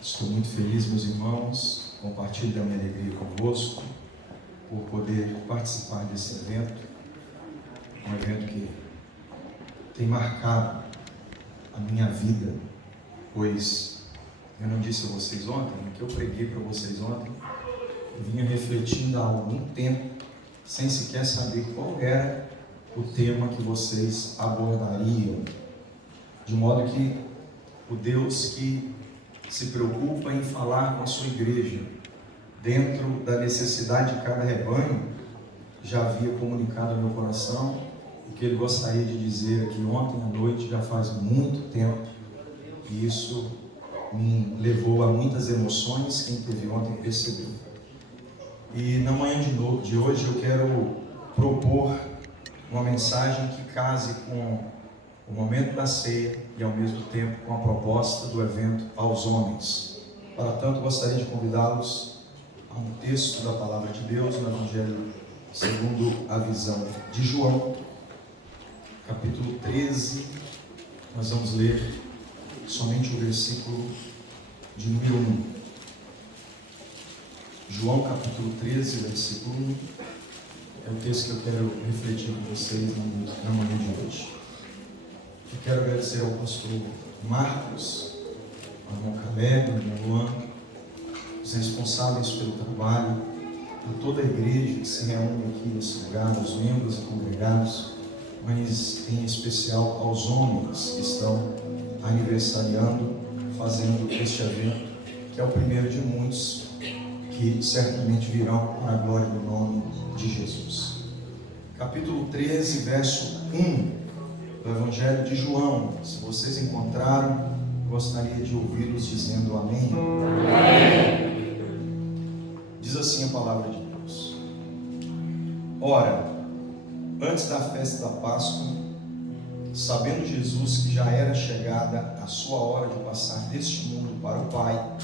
Estou muito feliz, meus irmãos, compartilho da minha alegria convosco por poder participar desse evento, um evento que tem marcado a minha vida, pois eu não disse a vocês ontem, o que eu preguei para vocês ontem, eu vinha refletindo há algum tempo, sem sequer saber qual era o tema que vocês abordariam, de modo que o Deus que se preocupa em falar com a sua igreja, dentro da necessidade de cada rebanho, já havia comunicado ao meu coração o que ele gostaria de dizer aqui ontem à noite, já faz muito tempo, e isso me levou a muitas emoções, quem teve ontem percebeu. E na manhã de hoje eu quero propor uma mensagem que case com o momento da ceia e ao mesmo tempo com a proposta do evento aos homens. Para tanto, gostaria de convidá-los a um texto da Palavra de Deus no Evangelho segundo a visão de João, capítulo 13. Nós vamos ler somente o versículo de número 1. João capítulo 13, versículo 1. É o texto que eu quero refletir com vocês na manhã de hoje. Eu quero agradecer ao pastor Marcos, ao irmão Caleb, ao irmão Luan, os responsáveis pelo trabalho, a toda a igreja que se reúne aqui nesse lugar, os membros e congregados, mas em especial aos homens que estão aniversariando, fazendo este evento, que é o primeiro de muitos que certamente virão para a glória do nome de Jesus. Capítulo 13, verso 1 do Evangelho de João. Se vocês encontraram, gostaria de ouvi-los dizendo amém. Amém. Diz assim a palavra de Deus: Ora, antes da festa da Páscoa, sabendo Jesus que já era chegada a sua hora de passar deste mundo para o Pai,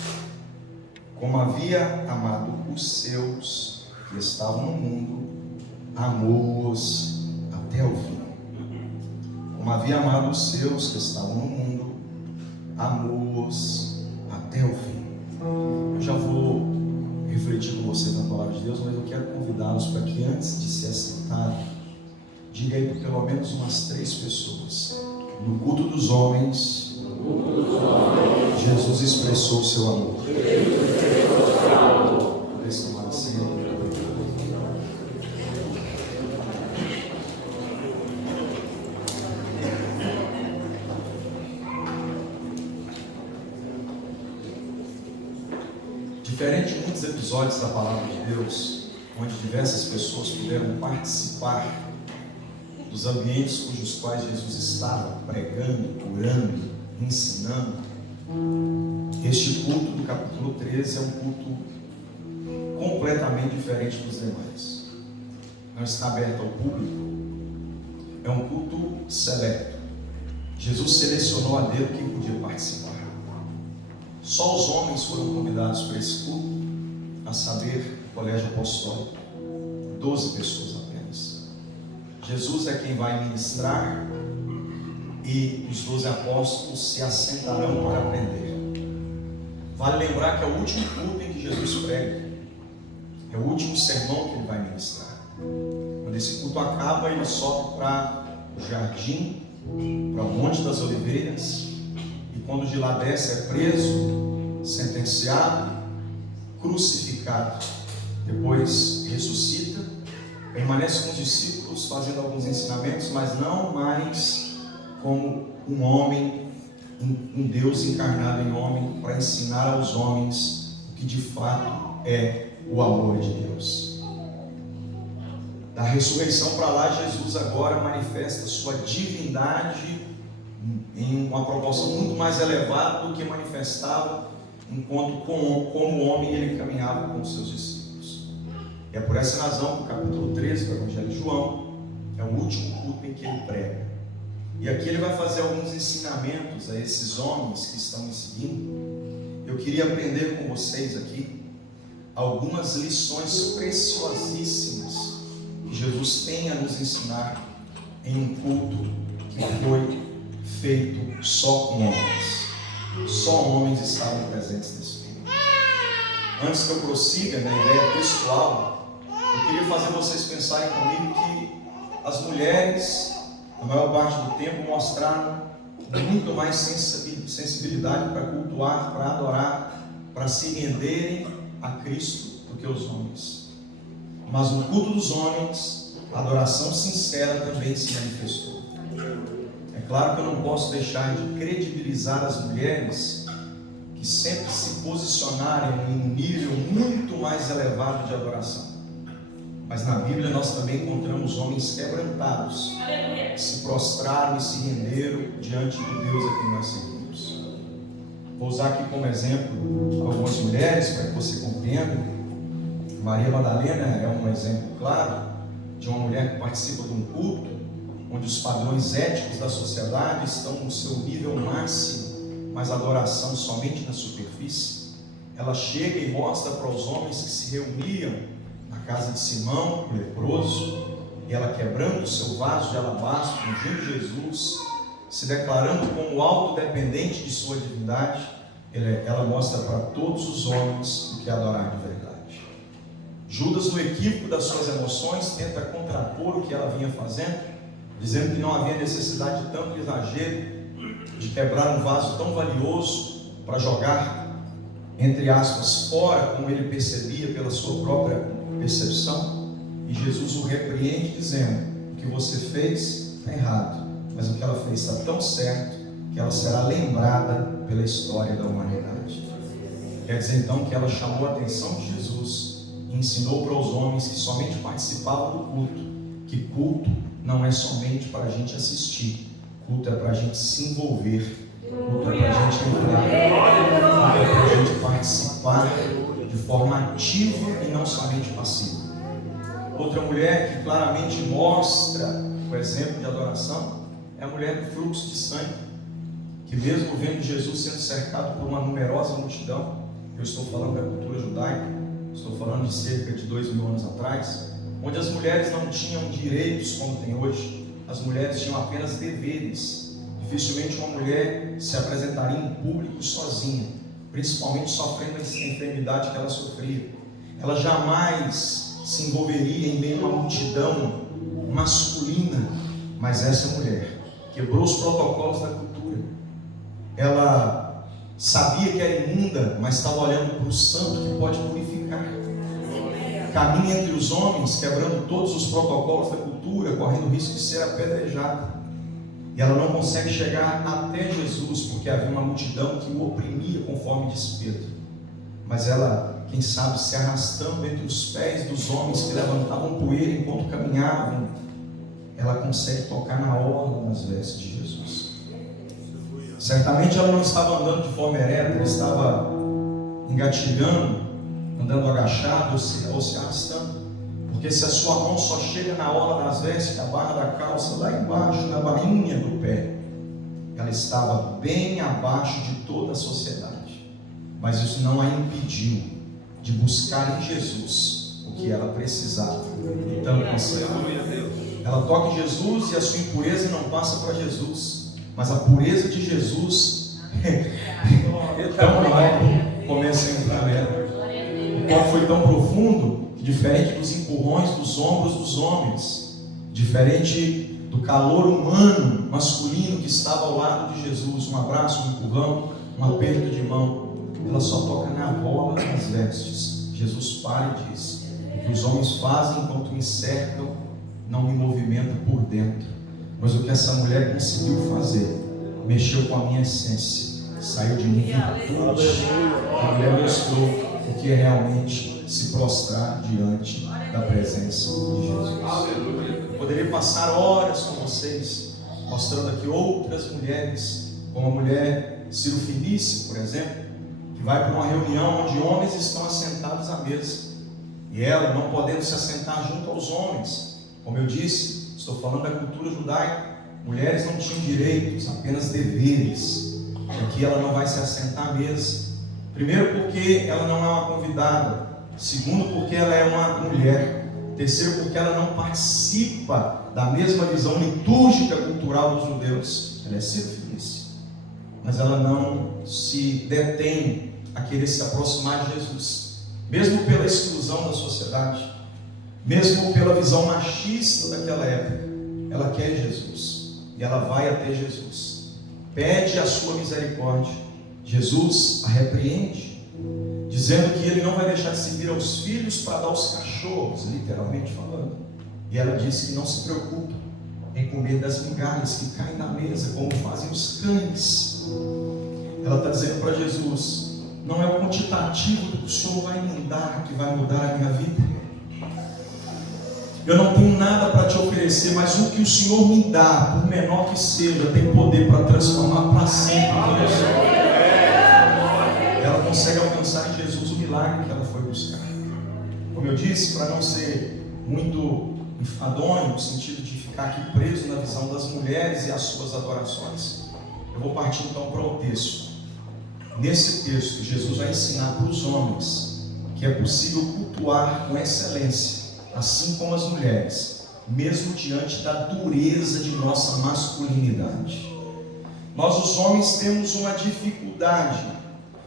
como havia amado os seus que estavam no mundo, amou-os até o fim. Como havia amado os seus que estavam no mundo, amou-os até o fim. Eu já vou refletir com vocês na palavra de Deus, mas eu quero convidá-los para que antes de se assentarem, diga aí para pelo menos umas 3 pessoas: no culto dos homens, Jesus expressou o seu amor. Vamos tomar assim. Diferente de muitos episódios da palavra de Deus, onde diversas pessoas puderam participar dos ambientes cujos quais Jesus estava pregando, curando, ensinando, este culto do capítulo 13 é um culto completamente diferente dos demais. Não está aberto ao público, é um culto seleto. Jesus selecionou a dedo quem podia participar. Só os homens foram convidados para esse culto, a saber, o colégio apostólico, 12 pessoas apenas. Jesus é quem vai ministrar e os 12 apóstolos se assentarão para aprender. Vale lembrar que é o último culto em que Jesus prega, é o último sermão que ele vai ministrar. Quando esse culto acaba, ele sobe para o jardim, para o Monte das Oliveiras, e quando de lá desce é preso, sentenciado, crucificado, depois ressuscita, permanece com os discípulos fazendo alguns ensinamentos, mas não mais como um homem, um Deus encarnado em homem, para ensinar aos homens o que de fato é o amor de Deus. Da ressurreição para lá, Jesus agora manifesta sua divindade em uma proporção muito mais elevada do que manifestava enquanto como homem ele caminhava com os seus discípulos. É por essa razão que o capítulo 13 do Evangelho de João é o último culto em que ele prega. E aqui ele vai fazer alguns ensinamentos a esses homens que estão me seguindo. Eu queria aprender com vocês aqui algumas lições preciosíssimas que Jesus tem a nos ensinar em um culto que foi feito só com homens. Só homens estavam presentes nesse culto. Antes que eu prossiga na ideia textual, eu queria fazer vocês pensarem comigo que as mulheres, a maior parte do tempo, mostraram muito mais sensibilidade para cultuar, para adorar, para se renderem a Cristo do que os homens. Mas no culto dos homens, a adoração sincera também se manifestou. É claro que eu não posso deixar de credibilizar as mulheres que sempre se posicionaram em um nível muito mais elevado de adoração. Mas na Bíblia nós também encontramos homens quebrantados, que se prostraram e se renderam diante do Deus a quem nós servimos. Vou usar aqui como exemplo algumas mulheres para que você compreenda. Maria Madalena é um exemplo claro de uma mulher que participa de um culto onde os padrões éticos da sociedade estão no seu nível máximo, mas a adoração somente na superfície. Ela chega e mostra para os homens que se reuniam na casa de Simão, o leproso, e ela quebrando o seu vaso de alabastro, ungindo Jesus, se declarando como autodependente de sua divindade, ela mostra para todos os homens o que é adorar de verdade. Judas, no equívoco das suas emoções, tenta contrapor o que ela vinha fazendo, dizendo que não havia necessidade de tanto exagero, de quebrar um vaso tão valioso para jogar, entre aspas, fora, como ele percebia pela sua própria percepção. E Jesus o repreende dizendo: o que você fez está errado, mas o que ela fez está tão certo que ela será lembrada pela história da humanidade. Quer dizer então que ela chamou a atenção de Jesus e ensinou para os homens que somente participavam do culto, que culto não é somente para a gente assistir, culto é para a gente se envolver, culto é para a gente entrar, culto é para a gente participar de forma ativa e não somente passiva. Outra mulher que claramente mostra o exemplo de adoração é a mulher do fluxo de sangue, que mesmo vendo Jesus sendo cercado por uma numerosa multidão, eu estou falando da cultura judaica, estou falando de cerca de 2000 anos atrás, onde as mulheres não tinham direitos como tem hoje, as mulheres tinham apenas deveres. Dificilmente uma mulher se apresentaria em público sozinha, principalmente sofrendo a enfermidade que ela sofria. Ela jamais se envolveria em meio a uma multidão masculina, mas essa mulher quebrou os protocolos da cultura. Ela sabia que era imunda, mas estava olhando para o santo que pode purificar. Caminha entre os homens, quebrando todos os protocolos da cultura, correndo o risco de ser apedrejada. E ela não consegue chegar até Jesus, porque havia uma multidão que o oprimia, conforme disse Pedro. Mas ela, quem sabe, se arrastando entre os pés dos homens que levantavam poeira enquanto caminhavam, ela consegue tocar na orla das vestes de Jesus. Certamente ela não estava andando de forma ereta, ela estava engatilhando, andando agachado ou se arrastando. Porque se a sua mão só chega na orla das vestes, a barra da calça, lá embaixo, na barrinha do pé, ela estava bem abaixo de toda a sociedade. Mas isso não a impediu de buscar em Jesus o que ela precisava. Então, ela toca em Jesus e a sua impureza não passa para Jesus, mas a pureza de Jesus tão logo começa a entrar nela. O qual foi tão profundo que, diferente dos empurrões dos ombros dos homens, diferente do calor humano, masculino que estava ao lado de Jesus, um abraço, um empurrão, um aperto de mão, ela só toca na orla das vestes. Jesus para e diz: o que os homens fazem enquanto me cercam não me movimenta por dentro, mas o que essa mulher conseguiu fazer mexeu com a minha essência, saiu de mim virtude. A mulher mostrou o que é realmente se prostrar diante da presença de Jesus. Eu poderia passar horas com vocês mostrando aqui outras mulheres, como a mulher Ciro Fenícia, por exemplo, que vai para uma reunião onde homens estão assentados à mesa e ela, não podendo se assentar junto aos homens, como eu disse, estou falando da cultura judaica, mulheres não tinham direitos, apenas deveres. Aqui ela não vai se assentar à mesa. Primeiro, porque ela não é uma convidada. Segundo, porque ela é uma mulher. Terceiro, porque ela não participa da mesma visão litúrgica cultural dos judeus. Ela é Ciro Fenícia. mas ela não se detém a querer se aproximar de Jesus, mesmo pela exclusão da sociedade, mesmo pela visão machista daquela época. Ela quer Jesus e ela vai até Jesus, pede a sua misericórdia. Jesus a repreende, dizendo que ele não vai deixar de servir aos filhos para dar aos cachorros, literalmente falando. E ela disse que não se preocupa em comer das migalhas que caem na mesa, como fazem os cães. Ela está dizendo para Jesus: não é o quantitativo do que o Senhor vai me dar que vai mudar a minha vida. Eu não tenho nada para te oferecer, mas o que o Senhor me dá, por menor que seja, tem poder para transformar para sempre. Ela consegue alcançar em Jesus o milagre que ela foi buscar. Como eu disse, para não ser muito enfadonho, no sentido de ficar aqui preso na visão das mulheres e as suas adorações, eu vou partir então para o texto. Nesse texto, Jesus vai ensinar para os homens que é possível cultuar com excelência, assim como as mulheres, mesmo diante da dureza de nossa masculinidade. Nós, os homens, temos uma dificuldade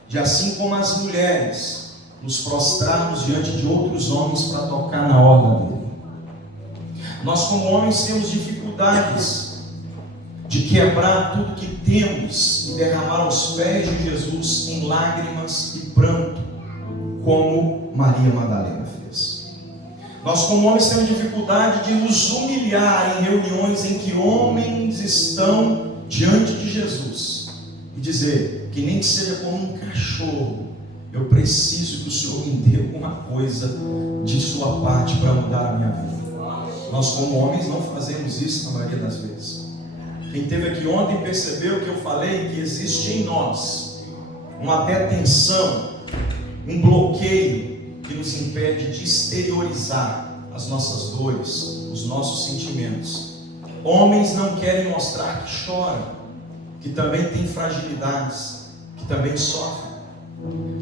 de, assim como as mulheres, nos prostrarmos diante de outros homens para tocar na orla dele. Nós, como homens, temos dificuldades de quebrar tudo que temos e derramar aos pés de Jesus em lágrimas e pranto, como Maria Madalena fez. Nós, como homens, temos dificuldade de nos humilhar em reuniões em que homens estão diante de Jesus e dizer que nem que seja como um cachorro, eu preciso que o Senhor me dê alguma coisa de sua parte para mudar a minha vida. Nós, como homens, não fazemos isso na maioria das vezes. Quem esteve aqui ontem percebeu que eu falei que existe em nós uma detenção, um bloqueio que nos impede de exteriorizar as nossas dores, os nossos sentimentos. Homens não querem mostrar que choram, que também têm fragilidades, que também sofrem.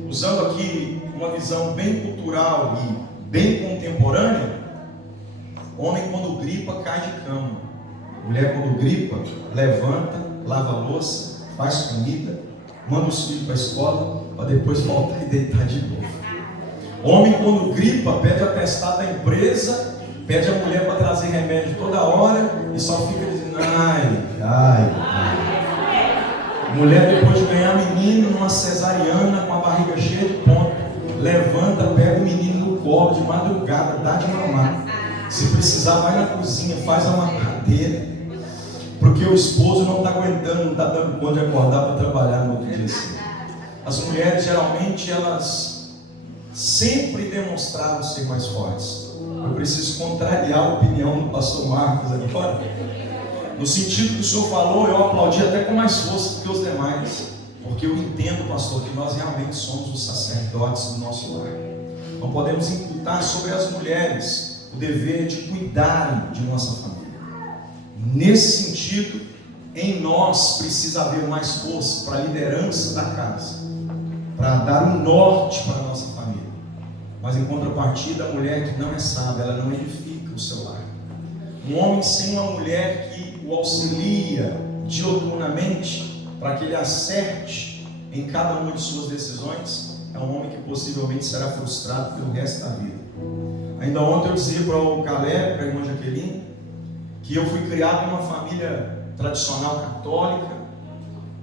Usando aqui uma visão bem cultural e bem contemporânea, homem quando gripa cai de cama, mulher quando gripa levanta, lava a louça, faz comida, manda os filhos para a escola para depois voltar e deitar de novo. Homem quando gripa pede atestado da empresa, pede a mulher para trazer remédio toda hora e só fica dizendo ai. Mulher, depois de ganhar menino numa cesariana com a barriga cheia de ponto, levanta, pega o menino no colo de madrugada, dá de mamar. Se precisar, vai na cozinha, faz a mamadeira, porque o esposo não está aguentando, não está dando conta de acordar para trabalhar no outro dia assim. As mulheres, geralmente, elas sempre demonstraram ser mais fortes. Eu preciso contrariar a opinião do pastor Marcos agora. No sentido que o senhor falou, eu aplaudi até com mais força do que os demais, porque eu entendo, pastor, que nós realmente somos os sacerdotes do nosso lar. Não podemos imputar sobre as mulheres o dever de cuidarem de nossa família. Nesse sentido, em nós precisa haver mais força para a liderança da casa, para dar um norte para a nossa família. Mas em contrapartida, a mulher que não é sábia, ela não edifica o seu lar. Um homem sem uma mulher que o auxilia dioturnamente para que ele acerte em cada uma de suas decisões, é um homem que possivelmente será frustrado pelo resto da vida. Ainda ontem eu dizia para o Caleb, para a irmã Jaqueline, que eu fui criado em uma família tradicional católica,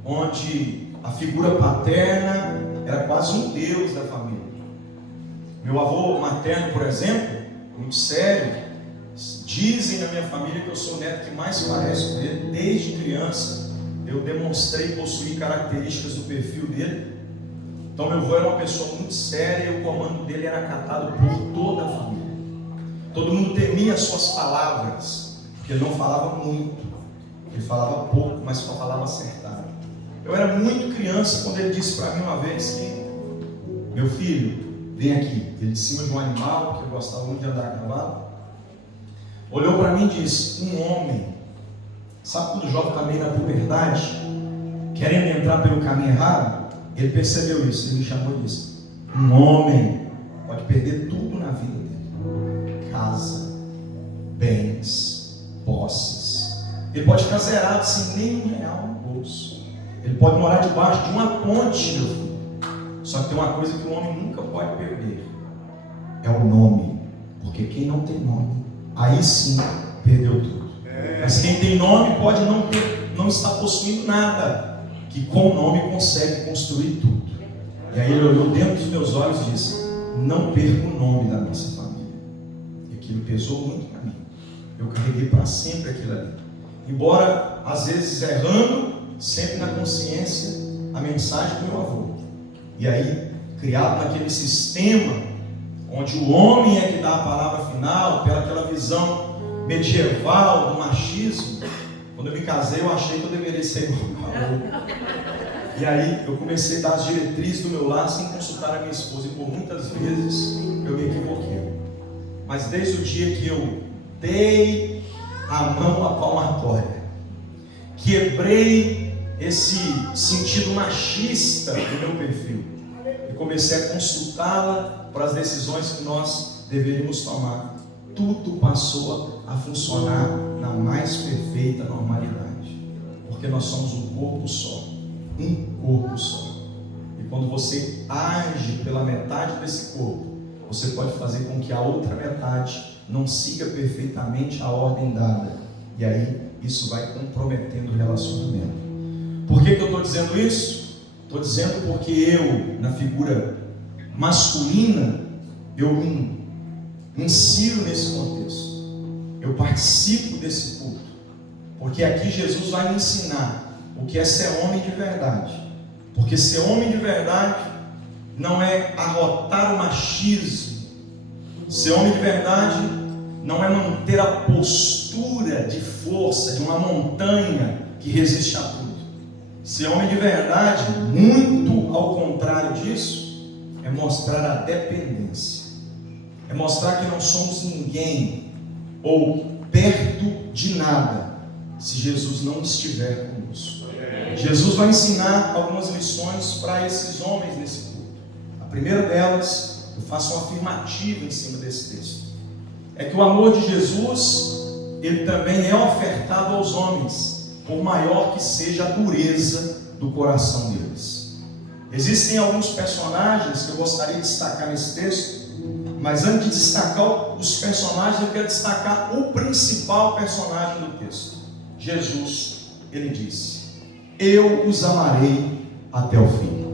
onde a figura paterna era quase um deus da família. Meu avô materno, por exemplo, muito sério. Dizem na minha família que eu sou o neto que mais parece com ele. Desde criança eu demonstrei possuir características do perfil dele. Então meu avô era uma pessoa muito séria e o comando dele era acatado por toda a família. Todo mundo temia as suas palavras, porque ele não falava muito, ele falava pouco, mas só falava acertado. Eu era muito criança quando ele disse para mim uma vez que: meu filho, vem aqui. Ele de cima de um animal, que eu gostava muito de andar a cavalo, olhou para mim e disse: um homem, sabe quando o jovem está meio na puberdade, querendo entrar pelo caminho errado? Ele percebeu isso, ele me chamou e disse: um homem pode perder tudo na vida dele, casa, bens, posses, ele pode ficar zerado sem nenhum real no bolso, Ele pode morar debaixo de uma ponte, meu filho. Só que tem uma coisa que o homem nunca pode perder: é o nome. Porque quem não tem nome, aí sim perdeu tudo. Mas quem tem nome pode não estar possuindo nada, que com o nome consegue construir tudo. E aí ele olhou dentro dos meus olhos e disse: não perca o nome da nossa família. E aquilo pesou muito para mim. Eu carreguei para sempre aquilo ali. Embora às vezes errando, sempre na consciência a mensagem do meu avô. E aí, criado naquele sistema onde o homem é que dá a palavra final, pela aquela visão medieval do machismo, quando eu me casei eu achei que eu deveria ser igual ao avô. E aí eu comecei a dar as diretrizes do meu lar sem consultar a minha esposa, e por muitas vezes eu me equivoquei. Mas desde o dia que eu dei a mão à palmatória, quebrei esse sentido machista do meu perfil e comecei a consultá-la para as decisões que nós deveríamos tomar, tudo passou a funcionar na mais perfeita normalidade, porque nós somos um corpo só, um corpo só. E quando você age pela metade desse corpo, você pode fazer com que a outra metade não siga perfeitamente a ordem dada, e aí isso vai comprometendo o relacionamento. Por que eu estou dizendo isso? Estou dizendo porque eu, na figura masculina, eu me insiro nesse contexto, eu participo desse culto, porque aqui Jesus vai me ensinar o que é ser homem de verdade. Porque ser homem de verdade não é arrotar o machismo. Ser homem de verdade não é manter a postura de força de uma montanha que resiste a tudo. Ser homem de verdade, muito ao contrário disso, é mostrar a dependência. É mostrar que não somos ninguém ou perto de nada se Jesus não estiver conosco. Jesus vai ensinar algumas lições para esses homens nesse culto. A primeira delas, eu faço uma afirmativa em cima desse texto, é que o amor de Jesus, ele também é ofertado aos homens, por maior que seja a dureza do coração deles. Existem alguns personagens que eu gostaria de destacar nesse texto, mas antes de destacar os personagens, eu quero destacar o principal personagem do texto. Jesus, ele disse: eu os amarei até o fim.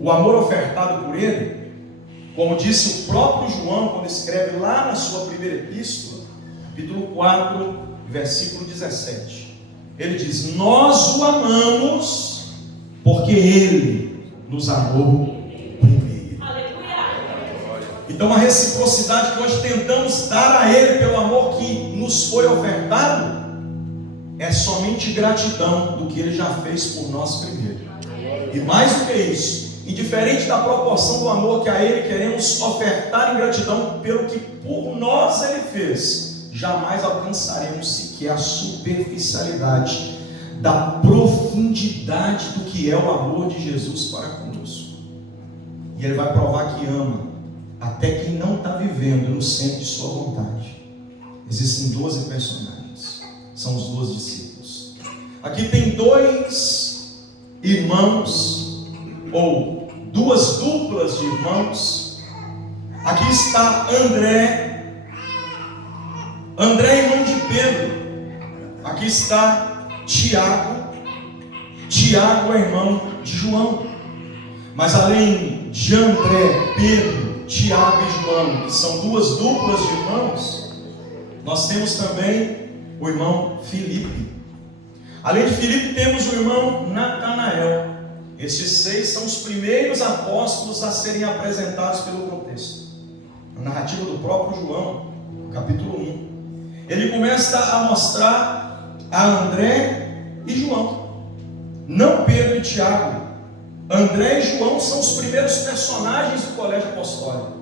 O amor ofertado por ele, como disse o próprio João quando escreve lá na sua primeira epístola, capítulo 4, versículo 17, ele diz: nós o amamos porque ele nos amou primeiro. Então a reciprocidade que nós tentamos dar a ele pelo amor que nos foi ofertado é somente gratidão do que ele já fez por nós primeiro. E mais do que isso, indiferente da proporção do amor que a ele queremos ofertar em gratidão pelo que por nós ele fez, jamais alcançaremos sequer a superficialidade da profundidade do que é o amor de Jesus para conosco. E ele vai provar que ama até quem não está vivendo no centro de sua vontade. Existem 12 personagens, são os 12 discípulos. Aqui tem 2 irmãos, ou 2 duplas de irmãos. Aqui está André, irmão de Pedro. Aqui está Tiago é irmão de João. Mas além de André, Pedro, Tiago e João, que são 2 duplas de irmãos, nós temos também o irmão Filipe. Além de Filipe, temos o irmão Natanael. Estes 6 são os primeiros apóstolos a serem apresentados pelo contexto. A narrativa do próprio João, capítulo 1. Ele começa a mostrar a André e João, não Pedro e Tiago. André e João são os primeiros personagens do colégio apostólico.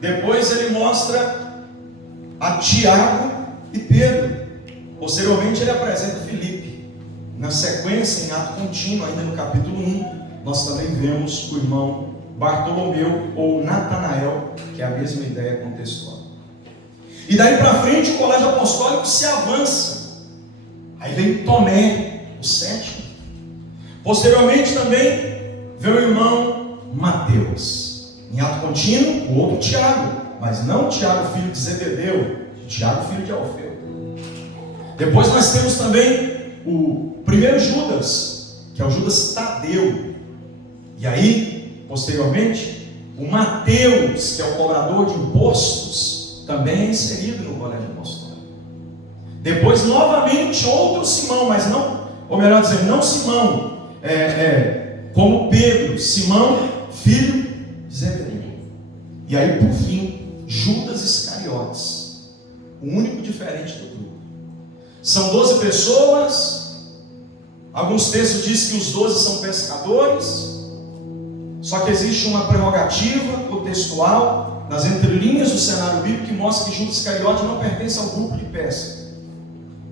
Depois ele mostra a Tiago e Pedro. Posteriormente ele apresenta Filipe. Na sequência, em ato contínuo, ainda no capítulo 1, nós também vemos o irmão Bartolomeu ou Natanael, que é a mesma ideia contextual. E daí para frente o colégio apostólico se avança. Aí vem Tomé, o 7º. Posteriormente também veio o irmão Mateus. Em ato contínuo, o outro Tiago, mas não Tiago filho de Zebedeu, Tiago filho de Alfeu. Depois nós temos também o primeiro Judas, que é o Judas Tadeu. E aí, posteriormente, o Mateus, que é o cobrador de impostos, também é inserido no colégio apostólico. Depois, novamente, outro Simão, mas não, ou melhor dizer, não Simão, como Pedro, Simão, filho de Zebedeu. E aí, por fim, Judas Iscariotes, o único diferente do grupo. São 12 pessoas. Alguns textos dizem que os 12 são pescadores. Só que existe uma prerrogativa contextual nas entrelinhas do cenário bíblico que mostra que Judas Iscariote não pertence ao grupo de pesca,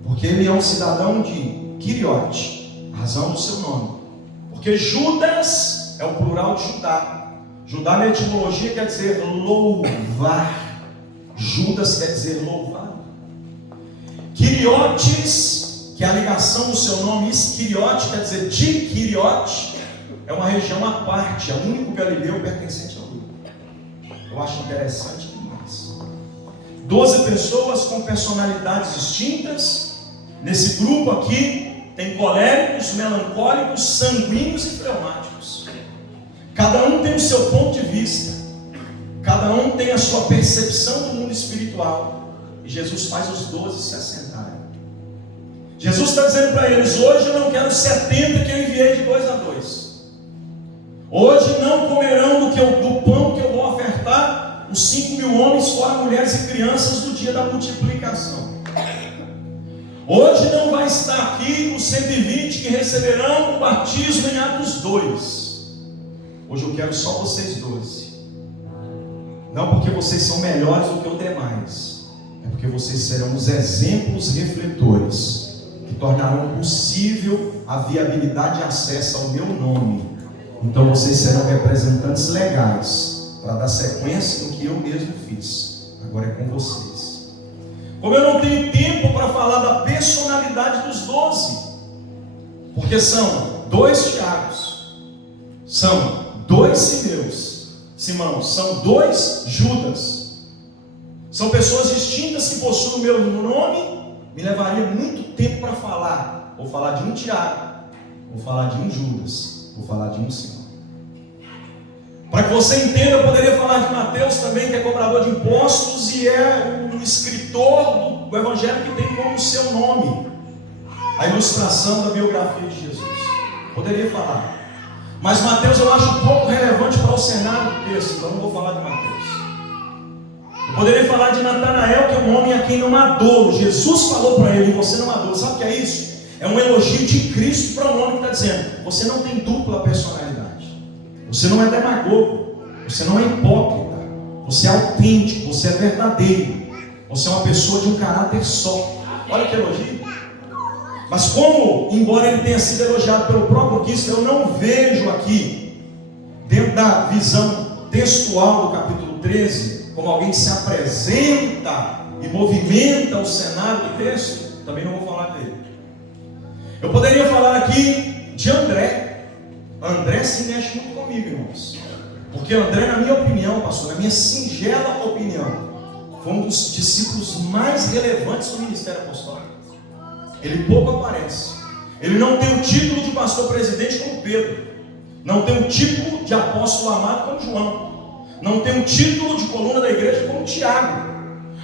porque ele é um cidadão de Quiriote, a razão do seu nome. Porque Judas é o plural de Judá. Judá na etimologia quer dizer louvar. Judas quer dizer louvado. Quiriotes, que é a ligação do seu nome, Isquiriote, quer dizer de Quiriote, é uma região à parte, é o único galileu pertencente ao grupo. Eu acho interessante demais. 12 pessoas com personalidades distintas. Nesse grupo aqui tem coléricos, melancólicos, sanguíneos e fleumáticos. Cada um tem o seu ponto de vista, cada um tem a sua percepção do mundo espiritual, e Jesus faz os 12 se assentarem. Jesus está dizendo para eles: hoje eu não quero 70 que eu enviei de 2 a 2. Hoje não comerão do pão que eu vou ofertar os 5.000 homens, fora mulheres e crianças, do dia da multiplicação. Hoje não vai estar aqui os 120 que receberão o batismo em Atos 2. Hoje eu quero só vocês 12. Não porque vocês são melhores do que os demais, é porque vocês serão os exemplos refletores que tornarão possível a viabilidade de acesso ao meu nome. Então vocês serão representantes legais para dar sequência no que eu mesmo fiz. Agora é com vocês. Como eu não tenho tempo para falar da personalidade dos 12, porque são 2 Tiagos, são 2 Simão, são 2 Judas, são pessoas distintas que possuem o meu nome. Me levaria muito tempo para falar. Vou falar de um Tiago, vou falar de um Judas, vou falar de um Simão. Para que você entenda, eu poderia falar de Mateus também, que é cobrador de impostos e é o escritor do evangelho que tem como seu nome a ilustração da biografia de Jesus. Poderia falar, mas Mateus eu acho um pouco relevante para o cenário do texto, então não vou falar de Mateus. Eu poderia falar de Natanael, que é um homem a quem não há dolo. Jesus falou para ele: você não há dolo. Sabe o que é isso? É um elogio de Cristo para um homem que está dizendo: você não tem dupla personalidade, você não é demagogo, você não é hipócrita, você é autêntico, você é verdadeiro, você é uma pessoa de um caráter só. Olha que elogio. Mas como, embora ele tenha sido elogiado pelo próprio Cristo, eu não vejo aqui, dentro da visão textual do capítulo 13, como alguém que se apresenta e movimenta o cenário do texto. Também não vou falar dele. Eu poderia falar aqui de André. André se mexe muito comigo, irmãos, porque André, na minha opinião, pastor, na minha singela opinião, foi um dos discípulos mais relevantes do ministério apostólico. Ele pouco aparece. Ele não tem o título de pastor presidente como Pedro, não tem o título de apóstolo amado como João, não tem o título de coluna da igreja como Tiago,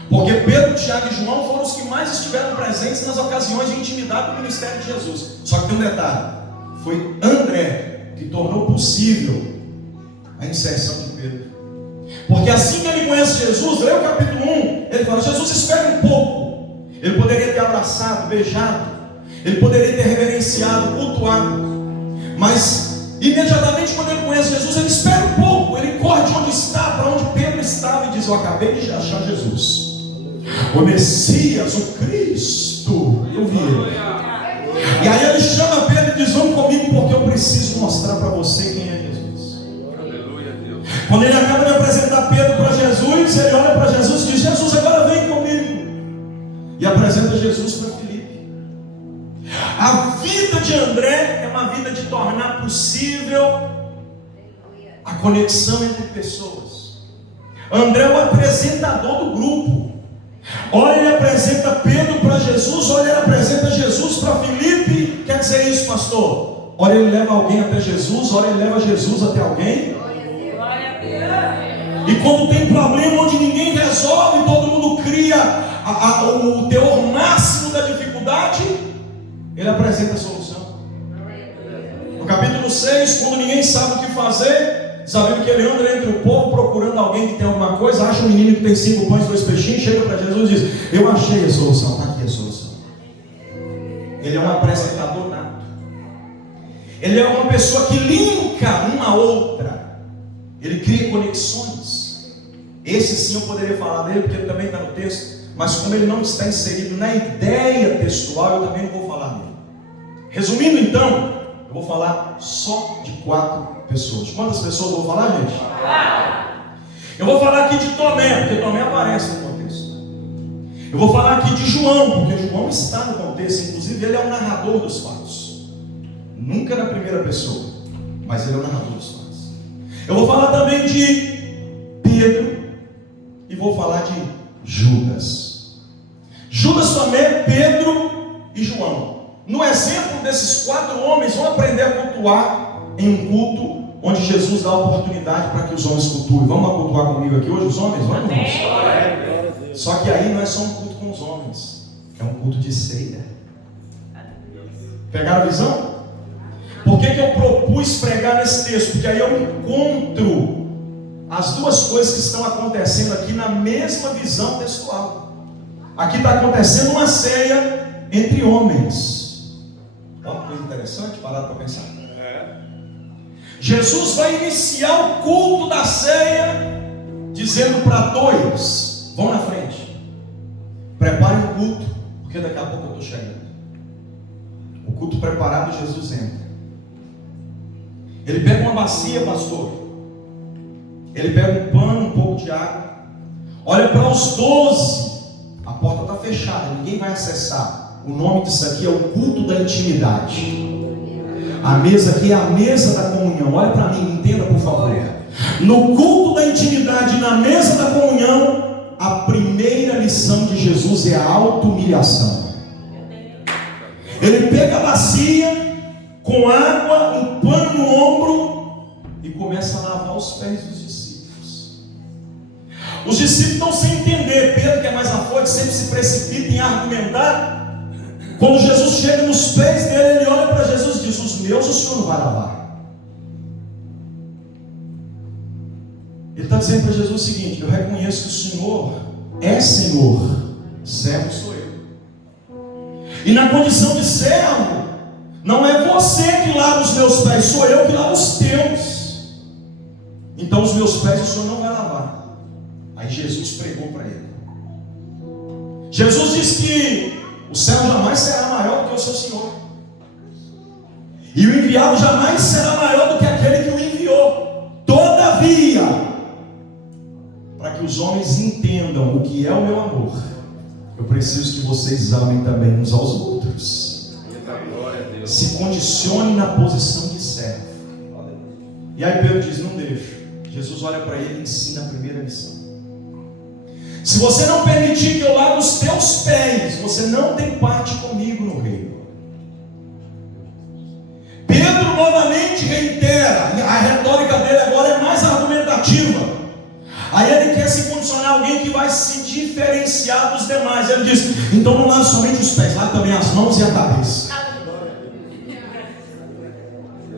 porque Pedro, Tiago e João foram os que mais estiveram presentes nas ocasiões de intimidade do ministério de Jesus. Só que tem um detalhe: foi André que tornou possível a inserção de Pedro. Porque assim que ele conhece Jesus, lê o capítulo 1, ele fala: Jesus, espere um pouco. Ele poderia ter abraçado, beijado, ele poderia ter reverenciado, cultuado, mas imediatamente quando ele conhece Jesus, ele espera um pouco, ele corre de onde está, para onde Pedro estava, e diz: eu acabei de achar Jesus, o Messias, o Cristo, eu vi ele. E aí ele chama Pedro e diz: vamos comigo, porque eu preciso mostrar para você quem é Jesus. Aleluia, Deus. Quando ele acaba de apresentar Pedro para Jesus, ele olha para Jesus e diz: Jesus, agora vem comigo. E apresenta Jesus para Filipe. A vida de André é uma vida de tornar a conexão entre pessoas. André é o apresentador do grupo. Ora ele apresenta Pedro para Jesus, ora ele apresenta Jesus para Filipe. Quer dizer isso, pastor? Ora ele leva alguém até Jesus, ora ele leva Jesus até alguém. E quando tem problema onde ninguém resolve, todo mundo cria o teor máximo da dificuldade, ele apresenta a solução. No capítulo 6, quando ninguém sabe o que fazer, sabendo que ele anda entre o povo procurando alguém que tem alguma coisa, acha um menino que tem 5 pães e 2 peixinhos, chega para Jesus e diz: eu achei a solução, está aqui a solução. Ele é um apresentador nato. Ele é uma pessoa que linka uma a outra. Ele cria conexões. Esse sim eu poderia falar dele, porque ele também está no texto, mas como ele não está inserido na ideia textual, eu também não vou falar dele. Resumindo então, eu vou falar só de 4 pessoas. Quantas pessoas eu vou falar, gente? Eu vou falar aqui de Tomé, porque Tomé aparece no contexto. Eu vou falar aqui de João, porque João está no contexto, inclusive ele é o narrador dos fatos. Nunca na primeira pessoa, mas ele é o narrador dos fatos. Eu vou falar também de Pedro e vou falar de Judas. Judas, Tomé, Pedro e João. No exemplo desses 4 homens, vão aprender a cultuar em um culto onde Jesus dá a oportunidade para que os homens cultuem. Vamos cultuar comigo aqui hoje os homens? Vamos? Só que aí não é só um culto com os homens, é um culto de ceia. Pegaram a visão? Por que eu propus pregar nesse texto? Porque aí eu encontro as duas coisas que estão acontecendo aqui na mesma visão textual. Aqui está acontecendo uma ceia entre homens. Olha que coisa interessante, parar para pensar. Jesus vai iniciar o culto da ceia dizendo para 2: vão na frente, preparem o culto, porque daqui a pouco eu estou chegando. O culto preparado, Jesus entra. Ele pega uma bacia, pastor. Ele pega um pano, um pouco de água. Olha para os 12. A porta está fechada, ninguém vai acessar. O nome disso aqui é o culto da intimidade. A mesa aqui é a mesa da comunhão. Olha para mim, me entenda por favor. No culto da intimidade, na mesa da comunhão, a primeira lição de Jesus é a auto-humilhação. Ele pega a bacia com água, um pano no ombro e começa a lavar os pés dos discípulos. Os discípulos estão sem entender. Pedro, que é mais afoito, sempre se precipita em argumentar. Quando Jesus chega nos pés dele, ele olha para Jesus e diz: os meus o Senhor não vai lavar. Ele está dizendo para Jesus o seguinte: eu reconheço que o Senhor é Senhor, servo sou eu. E na condição de servo, não é você que lava os meus pés, sou eu que lavo os teus. Então os meus pés o Senhor não vai lavar. Aí Jesus pregou para ele. Jesus disse que o céu jamais será maior do que o seu Senhor, e o enviado jamais será maior do que aquele que o enviou. Todavia, para que os homens entendam o que é o meu amor, eu preciso que vocês amem também uns aos outros. Se condicione na posição de servo. E aí Pedro diz: não deixo. Jesus olha para ele e ensina a primeira lição. Se você não permitir que eu lave os teus pés, você não tem parte comigo no reino. Pedro novamente reitera. A retórica dele agora é mais argumentativa. Aí ele quer se condicionar a alguém que vai se diferenciar dos demais. Ele diz: então não lave somente os pés, lave também as mãos e a cabeça.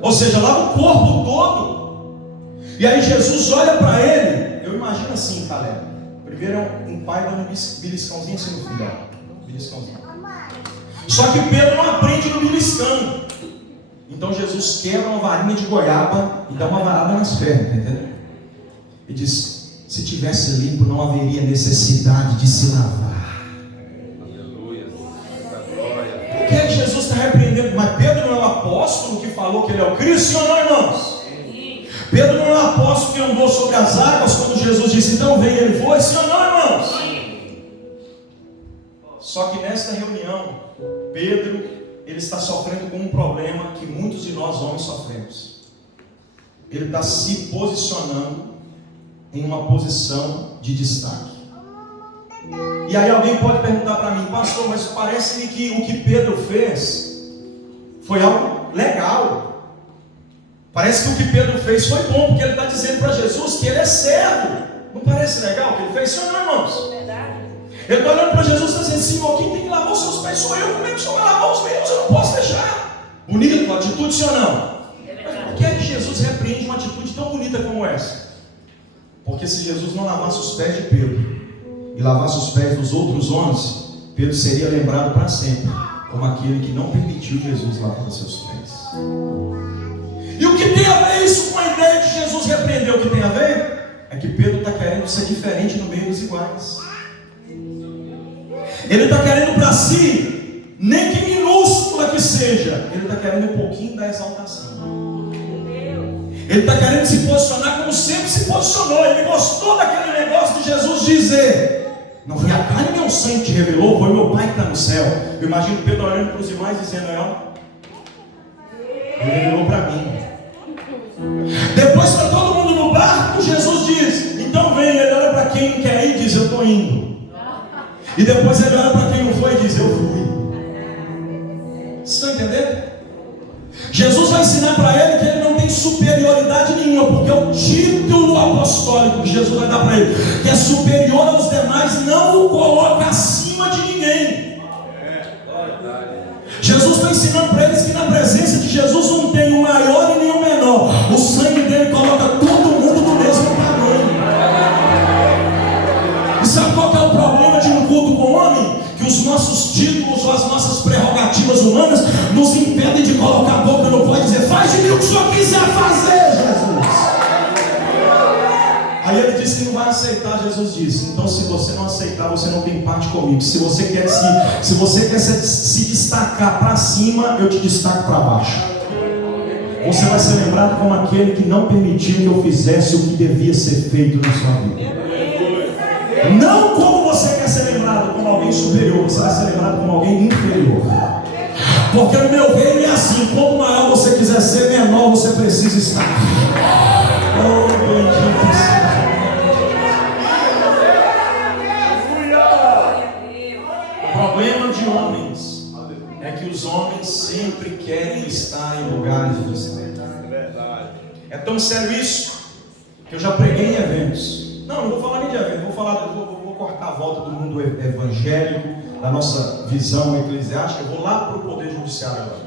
Ou seja, lava o corpo todo. E aí Jesus olha para ele. Eu imagino assim, Caleb. Primeiro é um pai dando um beliscãozinho assim no filho. Beliscãozinho. Só que Pedro não aprende no beliscão. Então Jesus quebra uma varinha de goiaba e dá uma varada nas pernas, tá entendendo? E diz: se tivesse limpo, não haveria necessidade de se lavar. Aleluia. Por que Jesus está repreendendo? Mas Pedro não é o apóstolo que falou que ele é o Cristo, sim ou não, irmãos? Pedro não é o apóstolo que andou sobre as águas quando Jesus disse: então vem, ele foi, sim ou não, irmãos? Só que nesta reunião, Pedro, ele está sofrendo com um problema que muitos de nós homens sofremos. ele está se posicionando em uma posição de destaque. E aí alguém pode perguntar para mim: pastor, mas parece-me que o que Pedro fez foi algo legal. Parece que o que Pedro fez foi bom, porque ele está dizendo para Jesus que ele é servo. Não parece legal o que ele fez? Sim ou não, irmãos? Verdade. Ele está olhando para Jesus e está dizendo: Senhor, quem tem que lavar os seus pés sou eu. Como é que o Senhor vai lavar os meus? Eu não posso deixar. Bonito, atitude, sim ou não? Mas por que é que Jesus repreende uma atitude tão bonita como essa? Porque se Jesus não lavasse os pés de Pedro e lavasse os pés dos outros 11, Pedro seria lembrado para sempre como aquele que não permitiu Jesus lavar os seus pés. E o que tem a ver isso com a ideia de Jesus repreender? O que tem a ver é que Pedro está querendo ser diferente no meio dos iguais. Ele está querendo para si, nem que minúscula que seja, ele está querendo um pouquinho da exaltação. Ele está querendo se posicionar como sempre se posicionou. Ele gostou daquele negócio de Jesus dizer: não foi a carne nem o sangue que te revelou, foi o meu Pai que está no céu. Eu imagino Pedro olhando para os demais dizendo: ele revelou para mim. Depois para todo mundo no barco, Jesus diz: então vem. Ele olha para quem não quer ir e diz: eu estou indo. E depois ele olha para quem não foi e diz: eu fui. Vocês estão entendendo? Jesus vai ensinar para ele que ele não tem superioridade nenhuma, porque o título apostólico que Jesus vai dar para ele, que é superior aos demais, não o coloca acima de ninguém. Jesus está ensinando para eles que na presença de Jesus não tem o maior e nem o menor. O sangue dele coloca todo mundo no mesmo tamanho. E sabe qual que é o problema de um culto com homem? Que os nossos títulos ou as nossas prerrogativas humanas nos impedem de colocar a boca no pó e dizer: faz de mim o que o Senhor quiser fazer, Jesus. Aí ele disse que não vai aceitar. Jesus disse: então se você não aceitar, você não tem parte comigo. Se você quer se destacar para cima, eu te destaco para baixo. Você vai ser lembrado como aquele que não permitiu que eu fizesse o que devia ser feito na sua vida. Não como você quer ser lembrado como alguém superior, você vai ser lembrado como alguém inferior. Porque no meu reino é assim: quanto maior você quiser ser, menor você precisa estar. Oh, bendito seja. O problema de homens é que os homens sempre querem estar em lugares de destaque. É tão sério isso que eu já preguei em eventos. Não vou falar nem de evento, vou cortar a volta do mundo evangélico, da nossa visão eclesiástica. Eu vou lá para o Poder Judiciário agora.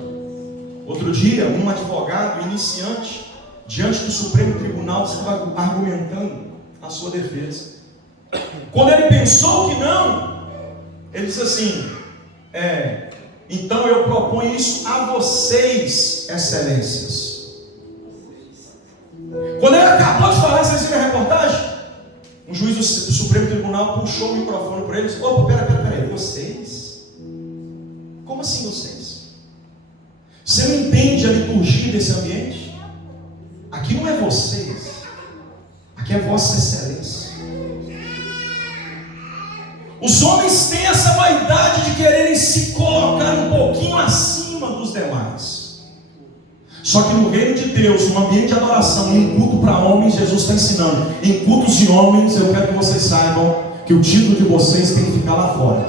Outro dia, um advogado iniciante, diante do Supremo Tribunal, estava argumentando a sua defesa. Quando ele pensou que não, ele disse assim: então eu proponho isso a vocês, excelências. Quando ele acabou de falar, vocês viram a reportagem? Um juiz do Supremo Tribunal puxou o microfone para eles. Opa, peraí, vocês? Como assim vocês? Você não entende a liturgia desse ambiente? Aqui não é vocês, aqui é Vossa Excelência. Os homens têm essa vaidade de quererem se colocar um pouquinho acima dos demais. Só que no reino de Deus, no ambiente de adoração, em culto para homens, Jesus está ensinando: em cultos de homens, eu quero que vocês saibam que o título de vocês tem que ficar lá fora.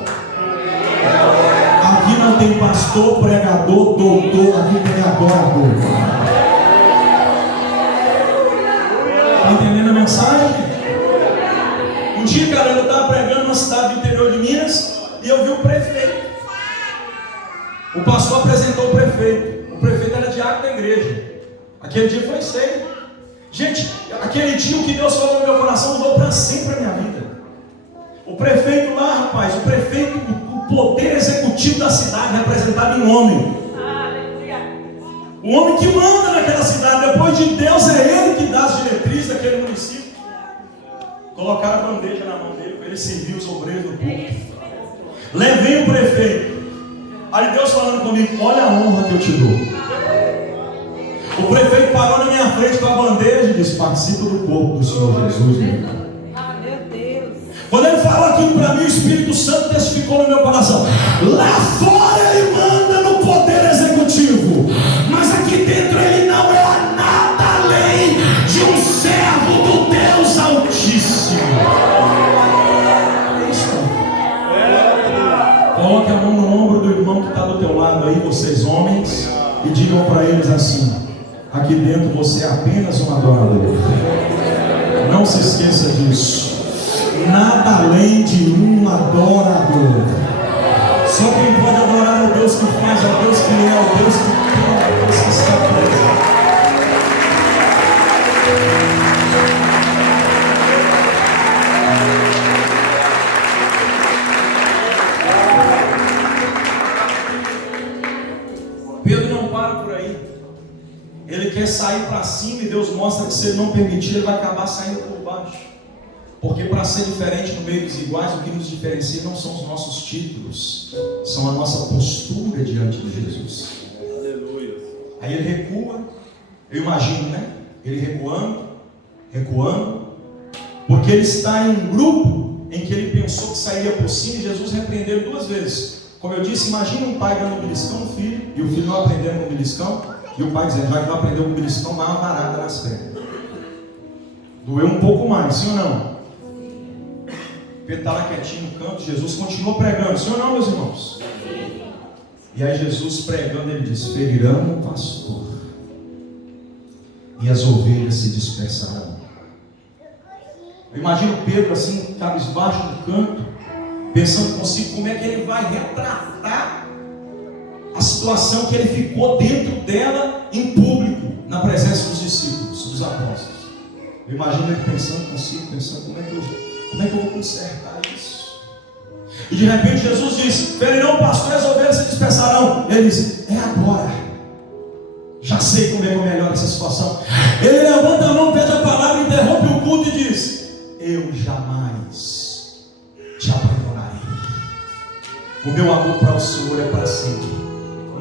Aqui não tem pastor, pregador, doutor, aqui tem adorador. Está entendendo a mensagem? Um dia, cara, eu estava pregando numa cidade do interior de Minas e eu vi o prefeito. O pastor apresentou o prefeito. O prefeito era diácono da igreja. Aquele dia foi ceia. Gente, aquele dia o que Deus falou no meu coração mudou para sempre a minha vida. O prefeito lá, rapaz, o poder executivo da cidade, representado em homem. O homem que manda naquela cidade, depois de Deus, é ele que dá as diretrizes daquele município. Colocaram a bandeja na mão dele para ele servir os obreiros do povo. Levei o prefeito. Aí Deus falando comigo: olha a honra que eu te dou. O prefeito parou na minha frente com a bandeja e disse: participa do corpo do Senhor Jesus, meu irmão. Meu Deus. Quando ele falou aquilo para mim, o Espírito Santo testificou no meu coração: lá fora ele manda no poder executivo, mas aqui dentro ele não é nada além está do teu lado aí, vocês homens, e digam para eles assim: aqui dentro você é apenas um adorador. Não se esqueça disso. Nada além de um adorador. Só quem pode adorar é o Deus que faz, é o Deus que é, o Deus que tem, é o Deus que está presente. Pedro não para por aí. Ele quer sair para cima e Deus mostra que se ele não permitir, ele vai acabar saindo por baixo. Porque para ser diferente no meio dos iguais, o que nos diferencia não são os nossos títulos, são a nossa postura diante de Jesus. Aleluia. Aí ele recua, eu imagino, né? Ele recuando, porque ele está em um grupo em que ele pensou que sairia por cima, e Jesus repreendeu 2 vezes. Como eu disse, imagina um pai dando um beliscão no filho, e o filho não aprendendo com o beliscão, e o pai dizendo: já que não aprendeu com o beliscão, dá uma varada nas pernas. Doeu um pouco mais, sim ou não? Pedro está lá quietinho no canto, Jesus continua pregando, sim ou não, meus irmãos? E aí Jesus pregando, ele diz: ferirão o pastor, e as ovelhas se dispersarão. Eu imagino Pedro assim, cabisbaixo no canto, pensando consigo como é que ele vai retratar a situação que ele ficou dentro dela em público, na presença dos discípulos, dos apóstolos. Eu imagino ele pensando consigo, como é que eu vou consertar isso? E de repente Jesus diz: ferirão o pastor e as ovelhas se dispersarão. Ele diz: é agora. Já sei como é que eu melhoro essa situação. Ele levanta a mão, pede a palavra, interrompe o culto e diz: eu jamais te abandonarei. O meu amor para o Senhor é para sempre.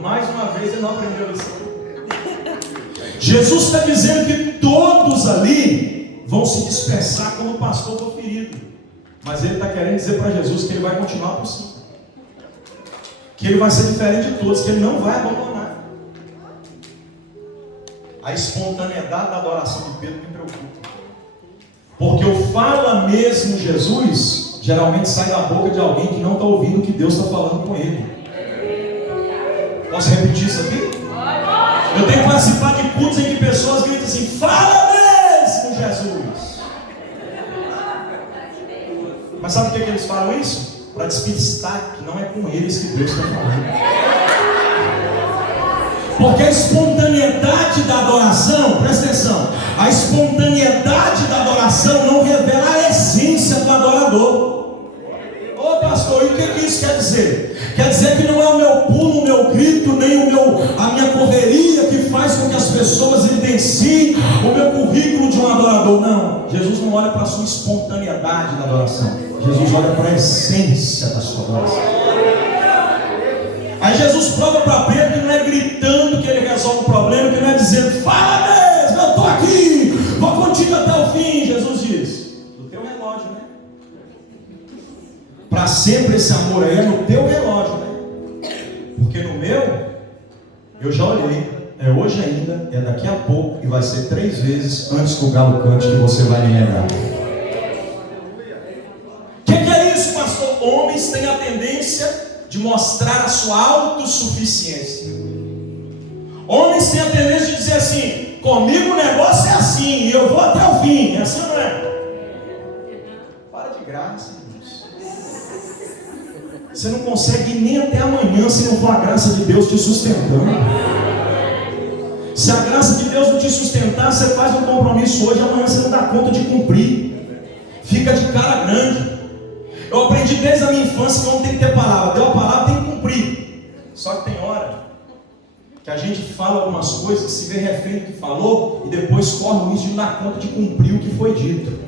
Mais uma vez ele não aprendeu a lição. Jesus está dizendo que todos ali vão se dispersar quando o pastor for ferido. Mas ele está querendo dizer para Jesus que ele vai continuar por cima, que ele vai ser diferente de todos, que ele não vai abandonar. A espontaneidade da adoração de Pedro me preocupa, porque o fala mesmo Jesus geralmente sai da boca de alguém que não está ouvindo o que Deus está falando com ele. Posso repetir isso aqui? Eu tenho que participar de cultos em que pessoas gritam assim: fala mesmo Jesus. Mas sabe por que eles falam isso? Para despistar que não é com eles que Deus está falando. Porque a espontaneidade da adoração, presta atenção, a espontaneidade da adoração não revela a essência do adorador. Ô pastor, e o que isso quer dizer? Quer dizer que não é o meu pulo, o meu grito, nem a minha correria que faz com que as pessoas evidenciem o meu currículo de um adorador. Não, Jesus não olha para a sua espontaneidade da adoração, Jesus olha para a essência da sua adoração. Aí Jesus prova para Pedro que não é gritando que ele resolve o problema, que não é dizendo: fala mesmo, eu estou aqui, vou contigo até o fim. Jesus diz: no teu relógio, né? Para sempre esse amor aí é no teu relógio, né? Porque no meu, eu já olhei, é hoje ainda, é daqui a pouco, e vai ser 3 vezes antes que o galo cante que você vai me negar. O que é isso, pastor? Homens têm a tendência de mostrar a sua autossuficiência. Homens têm a tendência de dizer assim: comigo o negócio é assim, e eu vou até o fim. É assim, não é? Para de graça, irmãos. Você não consegue ir nem até amanhã se não for a graça de Deus te sustentando. Se a graça de Deus não te sustentar, você faz um compromisso hoje, amanhã você não dá conta de cumprir. Fica de cara grande. Eu aprendi desde a minha infância que não tem que ter palavra. Deu a palavra, tem que cumprir. Só que tem hora que a gente fala algumas coisas, que se vê refém do que falou, e depois corre o risco de não dar conta de cumprir o que foi dito.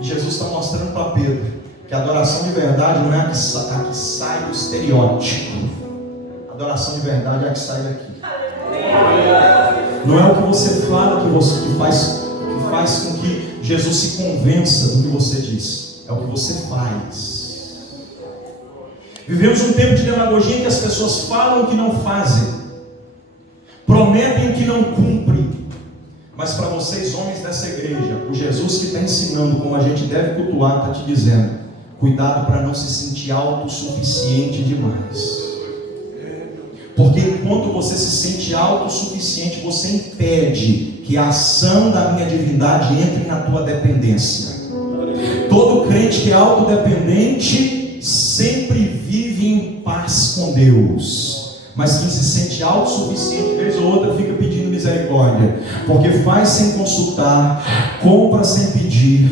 E Jesus está mostrando para Pedro que a adoração de verdade não é a que sai do estereótipo. A adoração de verdade é a que sai daqui. Não é o que você fala que faz com que Jesus se convença do que você diz. É o que você faz. Vivemos um tempo de demagogia em que as pessoas falam o que não fazem, prometem o que não cumprem. Mas para vocês, homens dessa igreja, o Jesus que está ensinando como a gente deve cultuar, está te dizendo: cuidado para não se sentir autossuficiente demais. Porque enquanto você se sente autossuficiente, você impede que a ação da minha divindade entre na tua dependência. Todo crente que é autodependente sempre vive em paz com Deus, mas quem se sente autossuficiente, vez ou outra, fica pedindo misericórdia, porque faz sem consultar, compra sem pedir,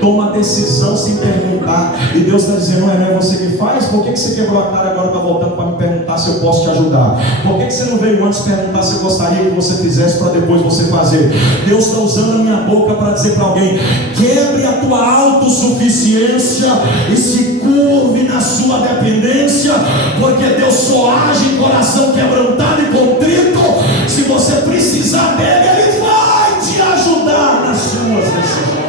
toma decisão sem perguntar, e Deus está dizendo: não é você que faz? Por que você quebrou a cara e agora está voltando para me perguntar se eu posso te ajudar? Por que você não veio antes perguntar se eu gostaria que você fizesse para depois você fazer? Deus está usando a minha boca para dizer para alguém: quebre a tua autossuficiência e se curve na sua dependência, porque Deus só age em coração quebrantado e contrito. Se você precisar dele, ele vai te ajudar nas suas decisões.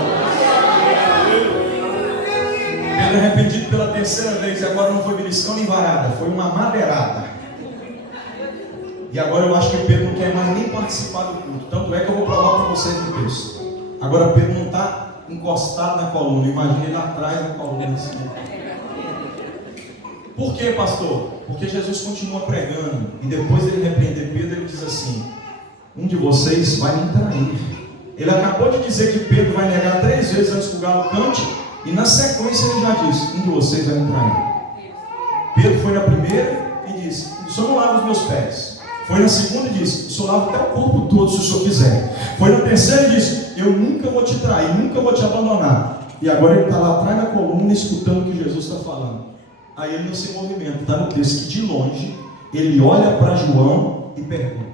Pedro é arrependido pela terceira vez, e agora não foi beliscão nem varada, foi uma madeirada. E agora eu acho que Pedro não quer mais nem participar do culto. Tanto é que eu vou provar para vocês no texto. Agora Pedro não está encostado na coluna, imagina ele atrás da coluna assim. Por quê, pastor? Porque Jesus continua pregando, e depois de ele repreender Pedro, ele diz assim: um de vocês vai me trair. Ele acabou de dizer que Pedro vai negar 3 vezes antes que o galo cante, e na sequência ele já disse: um de vocês vai me trair. Pedro foi na primeira e disse: o senhor não lava os meus pés. Foi na segunda e disse: o senhor lava até o corpo todo se o senhor quiser. Foi na terceira e disse: eu nunca vou te trair, nunca vou te abandonar. E agora ele está lá atrás da coluna escutando o que Jesus está falando. Aí ele não se movimenta. Está no texto que de longe ele olha para João e pergunta: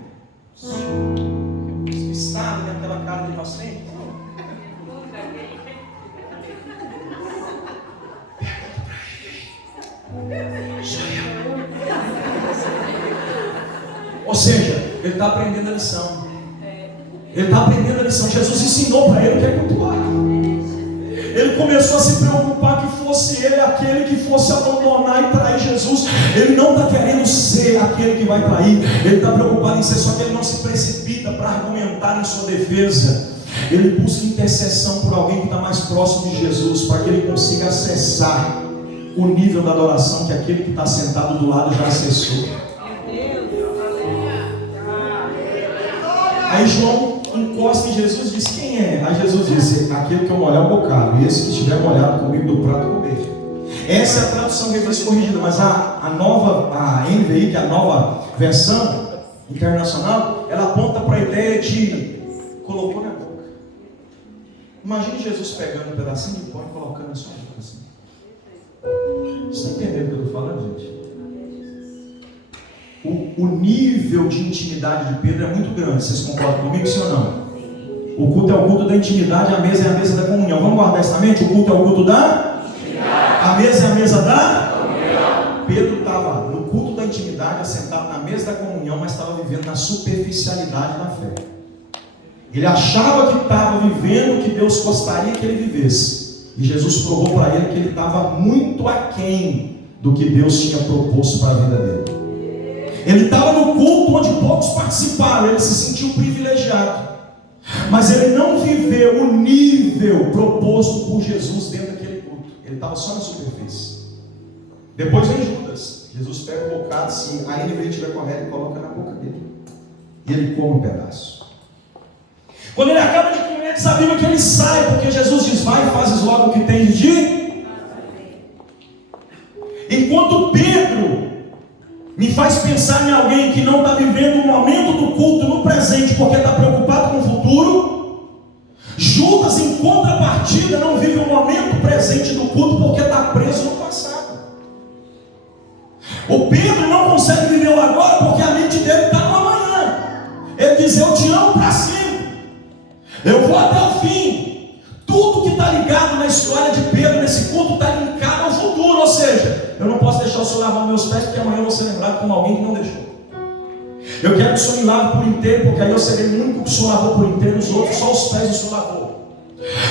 está naquela cara de inocente? Ou seja, ele está aprendendo a lição. Ele está aprendendo a lição. Jesus ensinou para ele o que é cultuar. Ele começou a se preocupar que fosse ele aquele que fosse abandonar e trair Jesus. Ele não está querendo ser aquele que vai trair. Ele está preocupado em ser, só que ele não se precipita para argumentar em sua defesa. Ele busca intercessão por alguém que está mais próximo de Jesus, para que ele consiga acessar o nível da adoração que aquele que está sentado do lado já acessou. Aí João encosta em Jesus e diz: quem é? Aí Jesus disse: aquele que eu molhar o bocado, e esse que estiver molhado comigo do prato comer. Essa é a tradução revista corrigida, mas a nova, a NVI, que é a nova versão internacional, ela aponta para a ideia de colocou na boca. Imagine Jesus pegando um pedacinho de pão e colocando na sua boca assim. Você está entendendo o que eu estou falando, gente? O nível de intimidade de Pedro é muito grande. Vocês concordam comigo, sim ou não? O culto é o culto da intimidade, a mesa é a mesa da comunhão. Vamos guardar isso na mente? O culto é o culto da intimidade. A mesa é a mesa da comunhão. Pedro estava no culto da intimidade, assentado na mesa da comunhão, mas estava vivendo na superficialidade da fé. Ele achava que estava vivendo o que Deus gostaria que ele vivesse. E Jesus provou para ele que ele estava muito aquém do que Deus tinha proposto para a vida dele. Ele estava no culto onde poucos participaram, ele se sentiu privilegiado, mas ele não viveu o nível proposto por Jesus dentro daquele culto. Ele estava só na superfície. Depois vem Judas. Jesus pega um bocado, se a NVI estiver correta, e coloca na boca dele, e ele come um pedaço. Quando ele acaba de comer, diz a Bíblia que ele sai, porque Jesus diz: vai e fazes logo o que tens de ir. Enquanto Pedro me faz pensar em alguém que não está vivendo o momento do culto no presente, porque está preocupado com o futuro, Judas, em contrapartida, não vive o momento presente do culto, porque está preso no passado. O Pedro não consegue viver o agora, porque a mente dele está no amanhã. Ele diz: eu te amo para sempre, eu vou até o fim. Tudo que está ligado na história de Pedro nesse culto está linkado ao futuro. Ou seja, eu não posso deixar o Senhor lavar meus pés, porque amanhã eu vou ser lembrado como alguém que não deixou. Eu quero que o Senhor me lave por inteiro, porque aí eu serei o único que o Senhor lavou por inteiro. Os outros, só os pés o Senhor lavou.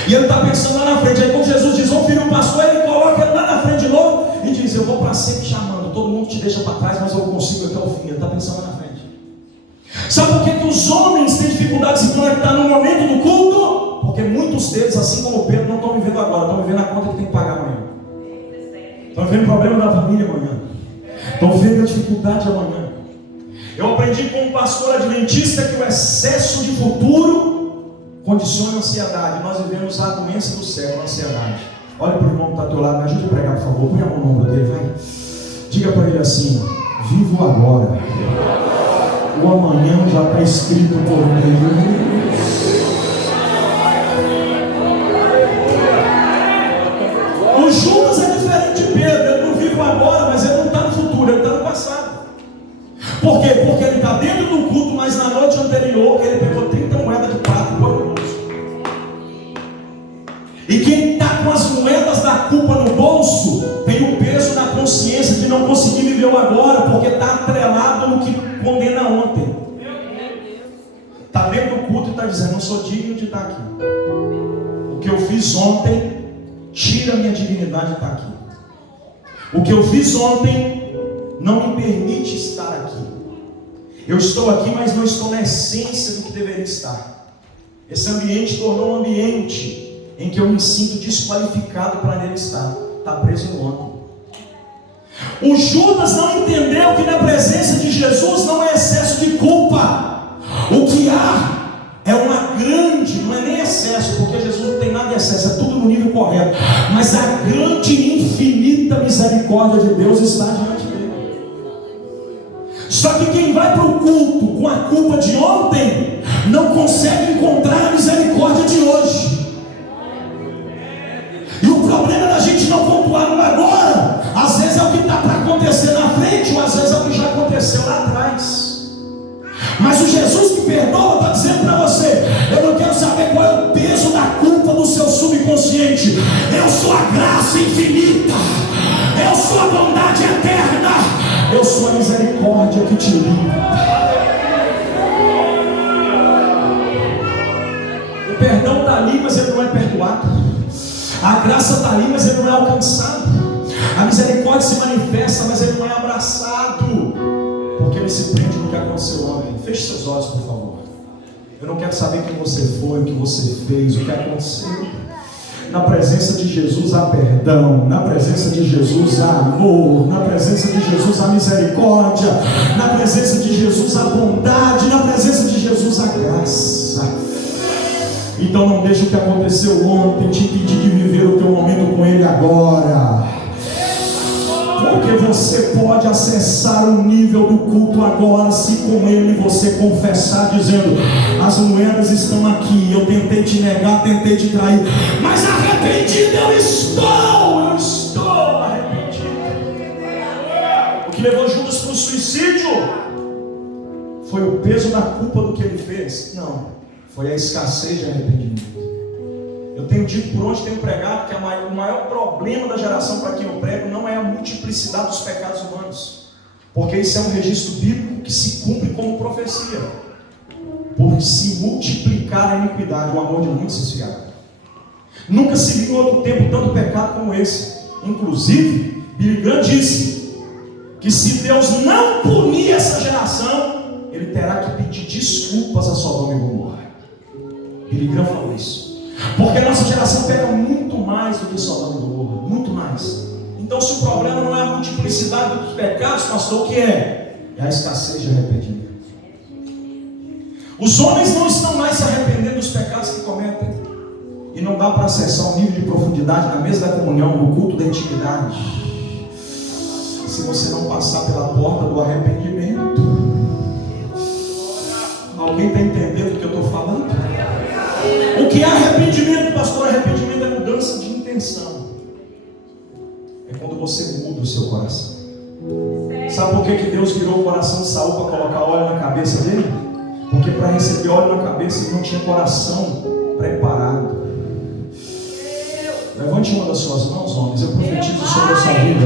E ele está pensando lá na frente. Aí quando Jesus diz: vamos filho um pastor, ele coloca ele lá na frente de novo e diz: eu vou para sempre chamando. Todo mundo te deixa para trás, mas eu consigo até o fim. Ele está pensando lá na frente. Sabe por que os homens têm dificuldade de se conectar no momento do culto? Porque muitos deles, assim como Pedro, não estão vivendo agora, estão vivendo a conta que tem que pagar amanhã. Estão vivendo o problema da família amanhã. Estão vivendo a dificuldade amanhã. Eu aprendi com um pastor adventista que o excesso de futuro condiciona a ansiedade. Nós vivemos a doença do século, a ansiedade. Olha para o irmão que está ao teu lado, me ajude a pregar, por favor. Põe a mão no ombro dele, vai. Diga para ele assim: vivo agora. O amanhã já está escrito por mim. O Judas é diferente de Pedro. Ele não vive agora, mas ele não está no futuro, ele está no passado. Por quê? Porque ele está dentro do culto, mas na noite anterior ele pegou 30 moedas de prata e pôs no bolso. E quem está com as moedas da culpa no bolso tem o peso da consciência de não conseguir viver o agora, porque está atrelado no que condena ontem. Está dentro do culto e está dizendo: não sou digno de estar aqui. O que eu fiz ontem tira a minha dignidade de estar aqui. O que eu fiz ontem não me permite estar aqui. Eu estou aqui, mas não estou na essência do que deveria estar. Esse ambiente tornou um ambiente em que eu me sinto desqualificado para nele estar. Está preso no ontem. O Judas não entendeu que na presença de Jesus não é excesso de culpa. O que há é uma grande, não é nem excesso, porque Jesus não tem nada de excesso, é tudo no nível correto. Mas a grande e infinita misericórdia de Deus está diante dele. Só que quem vai para o culto com a culpa de ontem não consegue encontrar a misericórdia de hoje. E o problema da gente não pontuar no agora, às vezes é o que está para acontecer na frente, ou às vezes é o que já aconteceu lá atrás. Mas o Jesus que perdoa está dizendo para você: eu não quero saber qual é o peso da culpa do seu subconsciente. Eu sou a graça infinita, eu sou a bondade eterna, eu sou a misericórdia que te limpa. O perdão está ali, mas ele não é perdoado. A graça está ali, mas ele não é alcançado. A misericórdia se manifesta, mas ele não é abraçado, porque ele se prende no que aconteceu ontem. Feche seus olhos, por favor. Eu não quero saber quem você foi, o que você fez, o que aconteceu. Na presença de Jesus há perdão, na presença de Jesus há amor, na presença de Jesus há misericórdia, na presença de Jesus há bondade, na presença de Jesus há graça. Então não deixe o que aconteceu ontem te impedir de viver o teu momento com Ele agora. Porque você pode acessar o nível do culto agora, se com Ele você confessar, dizendo: as moedas estão aqui, eu tentei te negar, tentei te trair, mas arrependido eu estou arrependido. O que levou Judas para o suicídio foi o peso da culpa do que ele fez? Não, foi a escassez de arrependimento. Eu tenho dito por onde tenho pregado que o maior problema da geração para quem eu prego não é a multiplicidade dos pecados humanos, porque isso é um registro bíblico que se cumpre como profecia. Por se multiplicar a iniquidade, o amor de muitos se esfriará. Nunca se viu em outro tempo tanto pecado como esse. Inclusive, Billy Graham disse que se Deus não punir essa geração, Ele terá que pedir desculpas a Sodoma e Gomorra. Billy Graham falou isso. Porque a nossa geração pega muito mais do que Sodoma e Gomorra, muito mais. Então, se o problema não é a multiplicidade dos pecados, pastor, o que é? É a escassez de arrependimento. Os homens não estão mais se arrependendo dos pecados que cometem. E não dá para acessar um nível de profundidade na mesa da comunhão, no culto da intimidade, se você não passar pela porta do arrependimento. Alguém está entendendo o que eu estou falando? O que é arrependimento, pastor? Arrependimento é mudança de intenção. É quando você muda o seu coração. Sabe por que Deus virou o coração de Saul para colocar óleo na cabeça dele? Porque para receber óleo na cabeça ele não tinha coração preparado. Levante uma das suas mãos, homens. Eu profetizo sobre a sua vida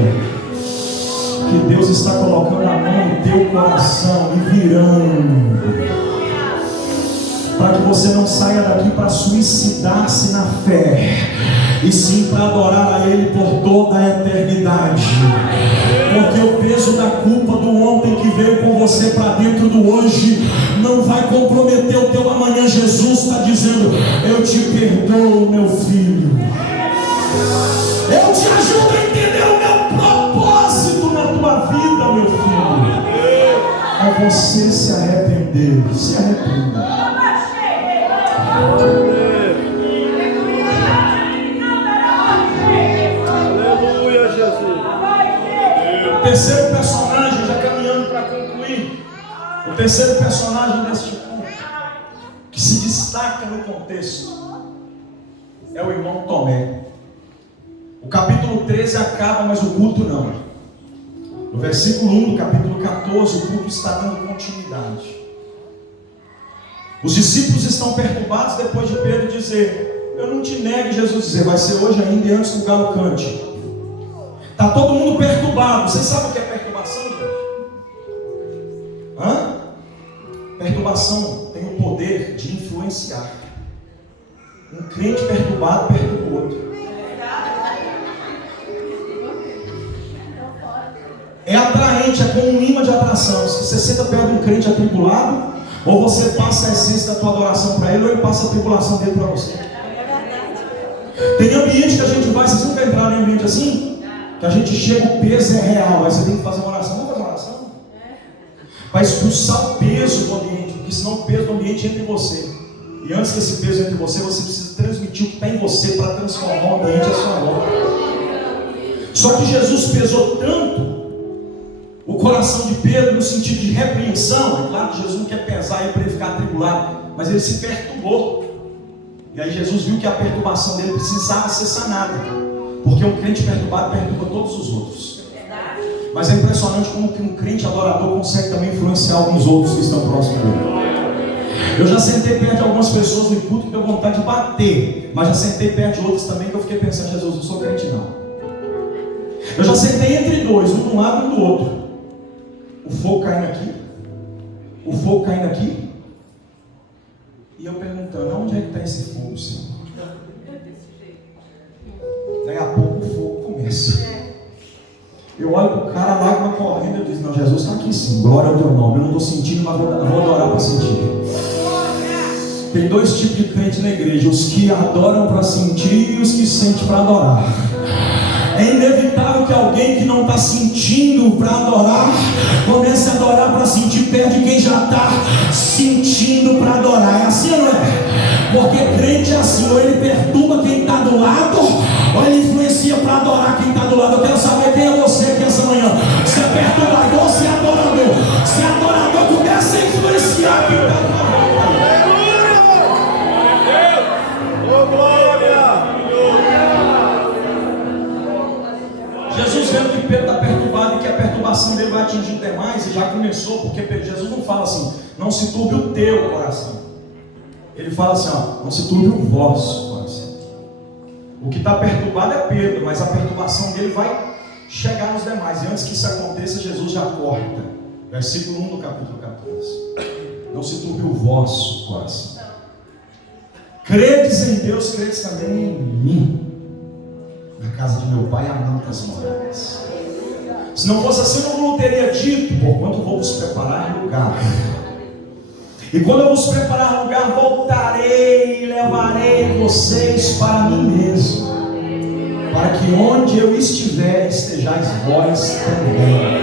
que Deus está colocando a mão no teu coração e virando, para que você não saia daqui para suicidar-se na fé, e sim para adorar a Ele por toda a eternidade. Porque o peso da culpa do ontem que veio com você para dentro do hoje não vai comprometer o teu amanhã. Jesus está dizendo: eu te perdoo, meu filho. Eu te ajudo a entender o meu propósito na tua vida, meu filho. É você se arrepender, se arrependa. Aleluia, Jesus. O terceiro personagem, já caminhando para concluir, o terceiro personagem deste culto, que se destaca no contexto, é o irmão Tomé. O capítulo 13 acaba, mas o culto não. No versículo 1 do capítulo 14, o culto está dando continuidade. Os discípulos estão perturbados depois de Pedro dizer: eu não te nego. Jesus dizer: vai ser hoje ainda e antes que o galo cante. Está todo mundo perturbado. Vocês sabem o que é perturbação, gente? Perturbação tem o poder de influenciar. Um crente perturbado perturba o outro. É atraente, é como um imã de atração. Se você senta perto de um crente atribulado, ou você passa a essência da tua adoração para ele, ou ele passa a tribulação dele para você. Tem ambiente que a gente vai, vocês nunca entraram em ambiente assim? Que a gente chega, o peso é real, aí você tem que fazer uma oração. Vamos fazer uma oração? Para expulsar o peso do ambiente, porque senão o peso do ambiente entra em você. E antes que esse peso entre em você, você precisa transmitir o que está em você para transformar o ambiente à sua volta. Só que Jesus pesou tanto o coração de Pedro no sentido de repreensão. É claro que Jesus não quer pesar ele para ele ficar atribulado, mas ele se perturbou. E aí Jesus viu que a perturbação dele precisava ser sanada, porque um crente perturbado perturba todos os outros. Mas é impressionante como que um crente adorador consegue também influenciar alguns outros que estão próximos dele. Eu já sentei perto de algumas pessoas no culto que deu vontade de bater, mas já sentei perto de outras também que eu fiquei pensando: Jesus, não sou crente não. Eu já sentei entre dois, um de um lado e um do outro. O fogo caindo aqui, o fogo caindo aqui, e eu perguntando: onde é que está esse fogo, Senhor? Daí a pouco o fogo começa. Eu olho para o cara, a lágrima correndo, eu digo: não, Jesus está aqui sim, glória ao teu nome. Eu não estou sentindo, mas vou adorar para sentir. Tem dois tipos de crentes na igreja: os que adoram para sentir e os que sentem para adorar. É inevitável que alguém que não está sentindo para adorar comece a adorar para sentir perto de quem já está sentindo para adorar. É assim ou não é? Porque crente é assim: ou ele perturba quem está do lado, ou ele influencia para adorar quem está do lado. Eu quero saber quem é você aqui essa manhã. Se é perturbador ou se é adorador. Se é adorador, começa a influenciar quem está do lado. Jesus vendo que Pedro está perturbado e que a perturbação dele vai atingir demais, e já começou, porque Jesus não fala assim: não se turbe o teu coração. Ele fala assim: ó, não se turbe o vosso coração. O que está perturbado é Pedro, mas a perturbação dele vai chegar nos demais. E antes que isso aconteça, Jesus já corta. Versículo 1 do capítulo 14. Não se turbe o vosso coração. Credes em Deus, credes também em mim. Na casa de meu pai há muitas moradas. Se não fosse assim, eu não teria dito: porquanto vou vos preparar lugar. E quando eu vos preparar lugar, voltarei e levarei vocês para mim mesmo, para que onde eu estiver, estejais vós também.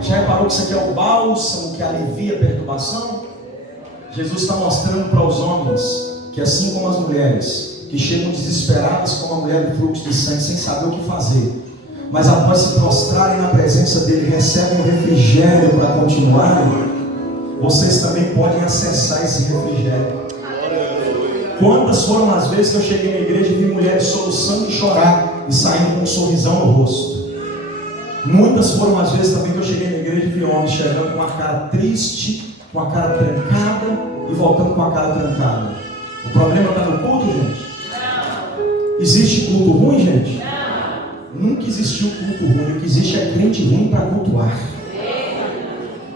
Já reparou que isso aqui é o bálsamo que alivia a perturbação? Jesus está mostrando para os homens que, assim como as mulheres que chegam desesperadas como a mulher do fluxo de sangue, sem saber o que fazer, mas após se prostrarem na presença dele, recebem o refrigério para continuarem, vocês também podem acessar esse refrigério. Quantas foram as vezes que eu cheguei na igreja e vi mulheres soluçando de chorar e saindo com um sorrisão no rosto? Muitas foram as vezes também que eu cheguei na igreja e vi homens chegando com a cara triste, com a cara trancada e voltando com a cara trancada. O problema está no culto, gente? Existe culto ruim, gente? Nunca existiu culto ruim. O que existe é crente ruim para cultuar.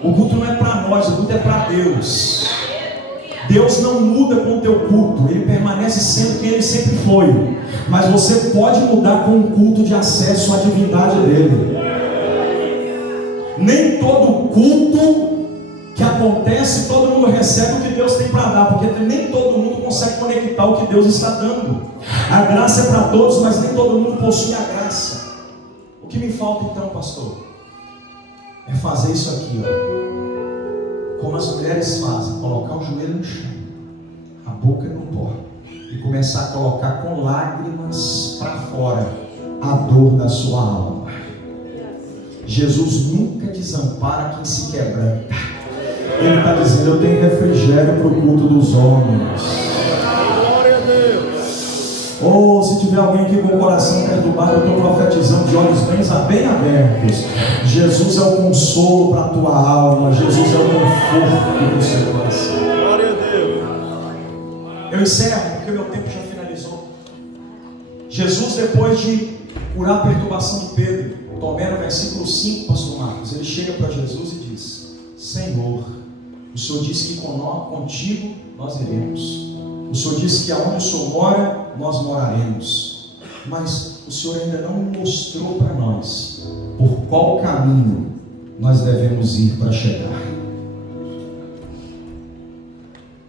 O culto não é para nós, o culto é para Deus. Deus não muda com o teu culto, Ele permanece sendo quem Ele sempre foi. Mas você pode mudar com o culto de acesso à divindade dEle. Nem todo culto que acontece, todo mundo recebe o que Deus tem para dar, porque nem todo mundo consegue conectar o que Deus está dando. A graça é para todos, mas nem todo mundo possui a graça. O que me falta então, pastor? é fazer isso aqui, ó. Como as mulheres fazem, colocar o joelho no chão, a boca no pó, e começar a colocar com lágrimas para fora a dor da sua alma. Jesus nunca desampara quem se quebranta. Ele está dizendo: eu tenho refrigério para o culto dos homens. Glória a Deus. Ou se tiver alguém aqui com o coração perturbado, eu estou profetizando de olhos bem abertos. Jesus é o consolo para a tua alma. Jesus é o conforto do seu coração. Glória a Deus. Eu encerro porque meu tempo já finalizou. Jesus, depois de curar a perturbação de Pedro, Tomé, no versículo 5, pastor Marcos, ele chega para Jesus e diz: Senhor, o Senhor disse que contigo nós iremos. O Senhor disse que aonde o Senhor mora, nós moraremos. Mas o Senhor ainda não mostrou para nós por qual caminho nós devemos ir para chegar.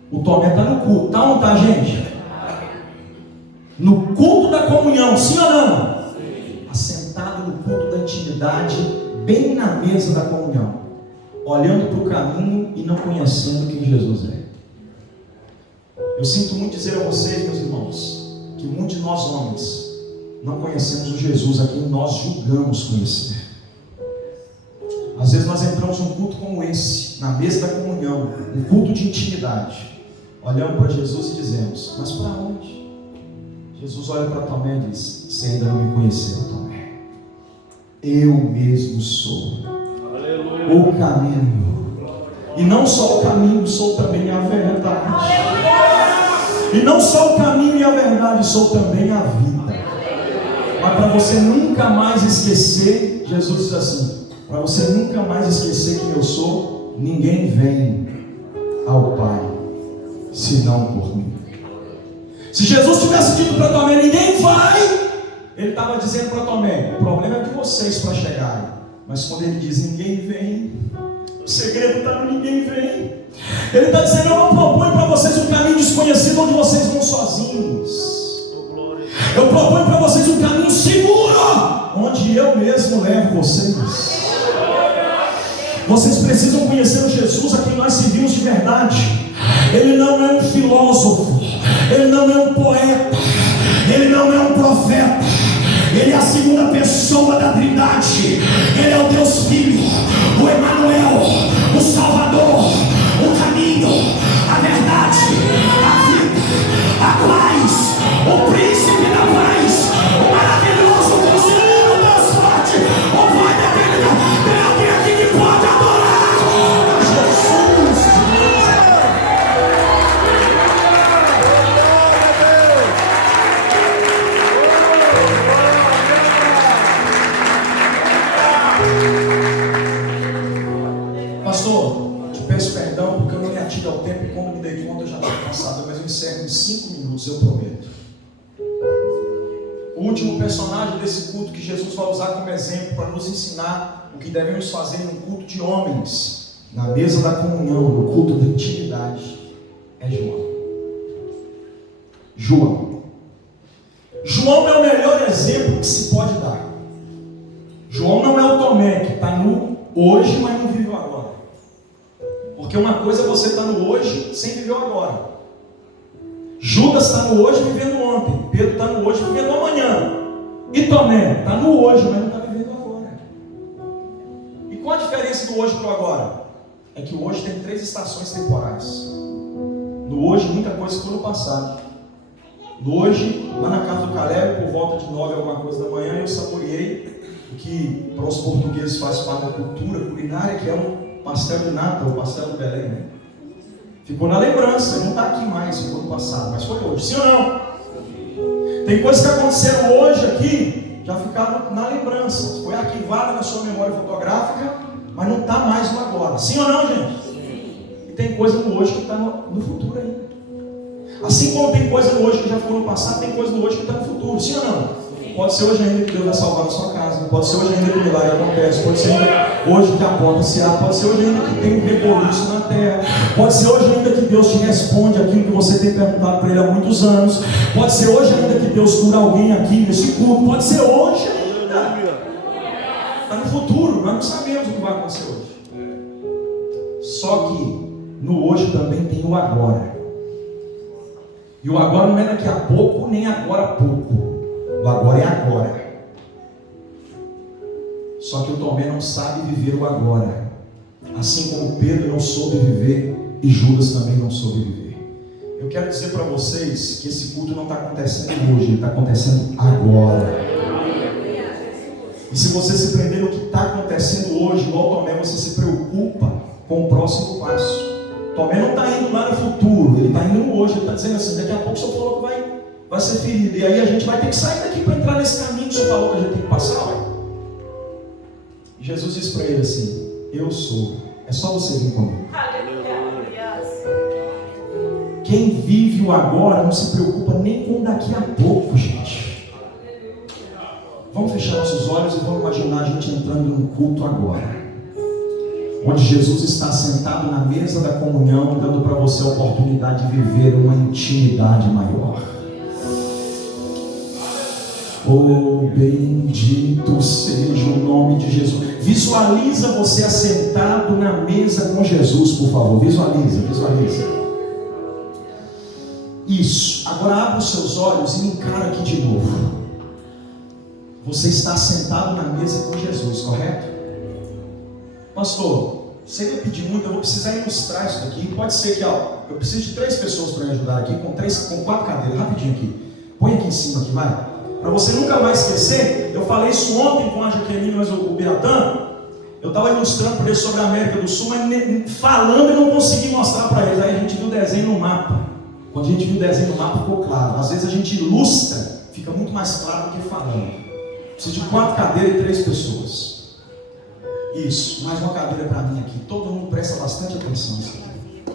O Tomé está no culto, tá ou não está, gente? No culto da comunhão, sim ou não? Assentado no culto da intimidade, bem na mesa da comunhão, olhando para o caminho e não conhecendo quem Jesus é. Eu sinto muito dizer a vocês, meus irmãos, que muitos de nós homens não conhecemos o Jesus a quem nós julgamos conhecer. Às vezes nós entramos num culto como esse, na mesa da comunhão, um culto de intimidade, olhamos para Jesus e dizemos: mas para onde? Jesus olha para Tomé e diz: você ainda não me conheceu, Tomé. Eu mesmo sou o caminho. E não só o caminho, sou também a verdade. E não só o caminho e a verdade, sou também a vida. Mas para você nunca mais esquecer, Jesus diz assim: para você nunca mais esquecer quem eu sou, ninguém vem ao Pai senão por mim. Se Jesus tivesse dito para Tomé: ninguém vai, ele estava dizendo para Tomé: o problema é de vocês para chegarem. Mas quando ele diz ninguém vem, o segredo está no ninguém vem. Ele está dizendo: eu não proponho para vocês um caminho desconhecido onde vocês vão sozinhos. Eu proponho para vocês um caminho seguro, onde eu mesmo levo vocês. Vocês precisam conhecer o Jesus a quem nós servimos de verdade. Ele não é um filósofo, ele não é um poeta, ele não é um profeta. Ele é a segunda pessoa da Trindade. Ele é o Deus Filho, o Emanuel, o Salvador, o caminho, a verdade, a vida, a paz, o príncipe da paz, o maravilhoso conselheiro, Deus forte, o Pai da eternidade. Tem alguém aqui que pode adorar Jesus. Pastor, te peço perdão porque eu não me ative ao tempo e quando me dei conta eu já tinha passado, mas eu encerro em 5 minutos, eu prometo. O último personagem desse culto que Jesus vai usar como exemplo para nos ensinar o que devemos fazer no culto de homens, na mesa da comunhão, no culto da intimidade, é João. João é o melhor exemplo que se pode dar. João não é o Tomé que está no hoje, mas não viveu agora. Porque uma coisa é você estar no hoje sem viver o agora. Judas está no hoje vivendo ontem. Pedro está no hoje vivendo amanhã. E Tomé está no hoje, mas não está vivendo agora. E qual a diferença do hoje para o agora? É que o hoje tem 3 estações temporais. No hoje muita coisa ficou no passado. No hoje, lá na casa do Caleb, por volta de 9 alguma coisa da manhã, eu saboreei o que para os portugueses faz parte da cultura culinária, que é um pastel de nata, o pastel do Belém, né? Ficou na lembrança, não está aqui mais, ficou no passado, mas foi hoje, sim ou não? Tem coisas que aconteceram hoje aqui, já ficaram na lembrança, foi arquivada na sua memória fotográfica, mas não está mais no agora, sim ou não, gente? E tem coisa no hoje que está no futuro ainda. Assim como tem coisa no hoje que já ficou no passado, tem coisa no hoje que está no futuro, sim ou não? Pode ser hoje ainda que Deus vai salvar a sua casa, pode ser hoje ainda que o milagre acontece, pode ser hoje que a porta se abre, pode ser hoje ainda que tem um reboliço na terra, pode ser hoje ainda que Deus te responde aquilo que você tem perguntado para Ele há muitos anos, pode ser hoje ainda que Deus cura alguém aqui nesse culto, pode ser hoje ainda. Está no futuro, nós não sabemos o que vai acontecer hoje. Só que no hoje também tem o agora. E o agora não é daqui a pouco, nem agora a pouco. O agora é agora. Só que o Tomé não sabe viver o agora. Assim como Pedro não soube viver e Judas também não soube viver. Eu quero dizer para vocês que esse culto não está acontecendo hoje, ele está acontecendo agora. E se você se prender no que está acontecendo hoje, igual Tomé, você se preocupa com o próximo passo. Tomé não está indo lá no futuro, ele está indo no hoje. Ele está dizendo assim: daqui a pouco o senhor falou que vai ser ferido, e aí a gente vai ter que sair daqui para entrar nesse caminho que o senhor falou que a gente tem que passar. Ué. E Jesus disse para ele assim: eu sou, é só você vir comigo. Quem vive o agora não se preocupa nem com daqui a pouco, gente. Vamos fechar nossos olhos e vamos imaginar a gente entrando num culto agora, onde Jesus está sentado na mesa da comunhão, dando para você a oportunidade de viver uma intimidade maior. Oh, bendito seja o nome de Jesus. Visualiza você assentado na mesa com Jesus, por favor. Visualiza. Isso. Agora abre os seus olhos e me encara aqui de novo. Você está sentado na mesa com Jesus, correto? Pastor, sem me pedir muito, eu vou precisar ilustrar isso daqui. Pode ser que eu preciso de 3 pessoas para me ajudar aqui, com 4 cadeiras, rapidinho aqui. Põe aqui em cima, aqui, vai. Para você nunca mais esquecer, eu falei isso ontem com a Jaqueline, mas o Biratã, eu estava ilustrando para eles sobre a América do Sul, mas falando eu não consegui mostrar para eles. Aí a gente viu o desenho no mapa. Quando a gente viu o desenho no mapa, ficou claro. Às vezes a gente ilustra, fica muito mais claro do que falando. Precisa de 4 cadeiras e 3 pessoas. Isso, mais uma cadeira para mim aqui. Todo mundo presta bastante atenção nisso aqui.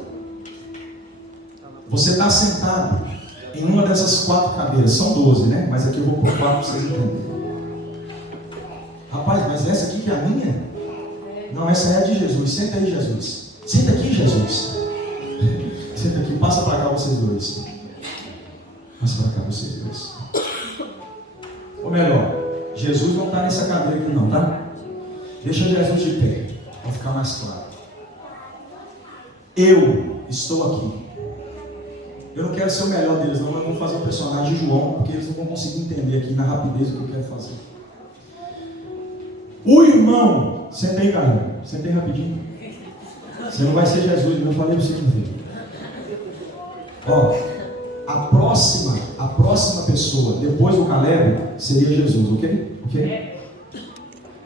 Você está sentado em uma dessas 4 cadeiras. São 12, né? Mas aqui eu vou por 4 para vocês entenderem. Rapaz, mas essa aqui que é a minha? Não, essa é a de Jesus. Senta aí, Jesus. Senta aqui, Jesus. Senta aqui, passa para cá vocês dois. Passa para cá vocês dois. Ou melhor, Jesus não está nessa cadeira aqui não, tá? Deixa Jesus de pé, para ficar mais claro. Eu estou aqui. Eu não quero ser o melhor deles não, mas vou fazer o personagem de João, porque eles não vão conseguir entender aqui na rapidez o que eu quero fazer. O irmão, senta aí, cara, senta aí rapidinho. Você não vai ser Jesus, eu falei para você que ver. Ó, a próxima pessoa, depois do Caleb, seria Jesus, ok?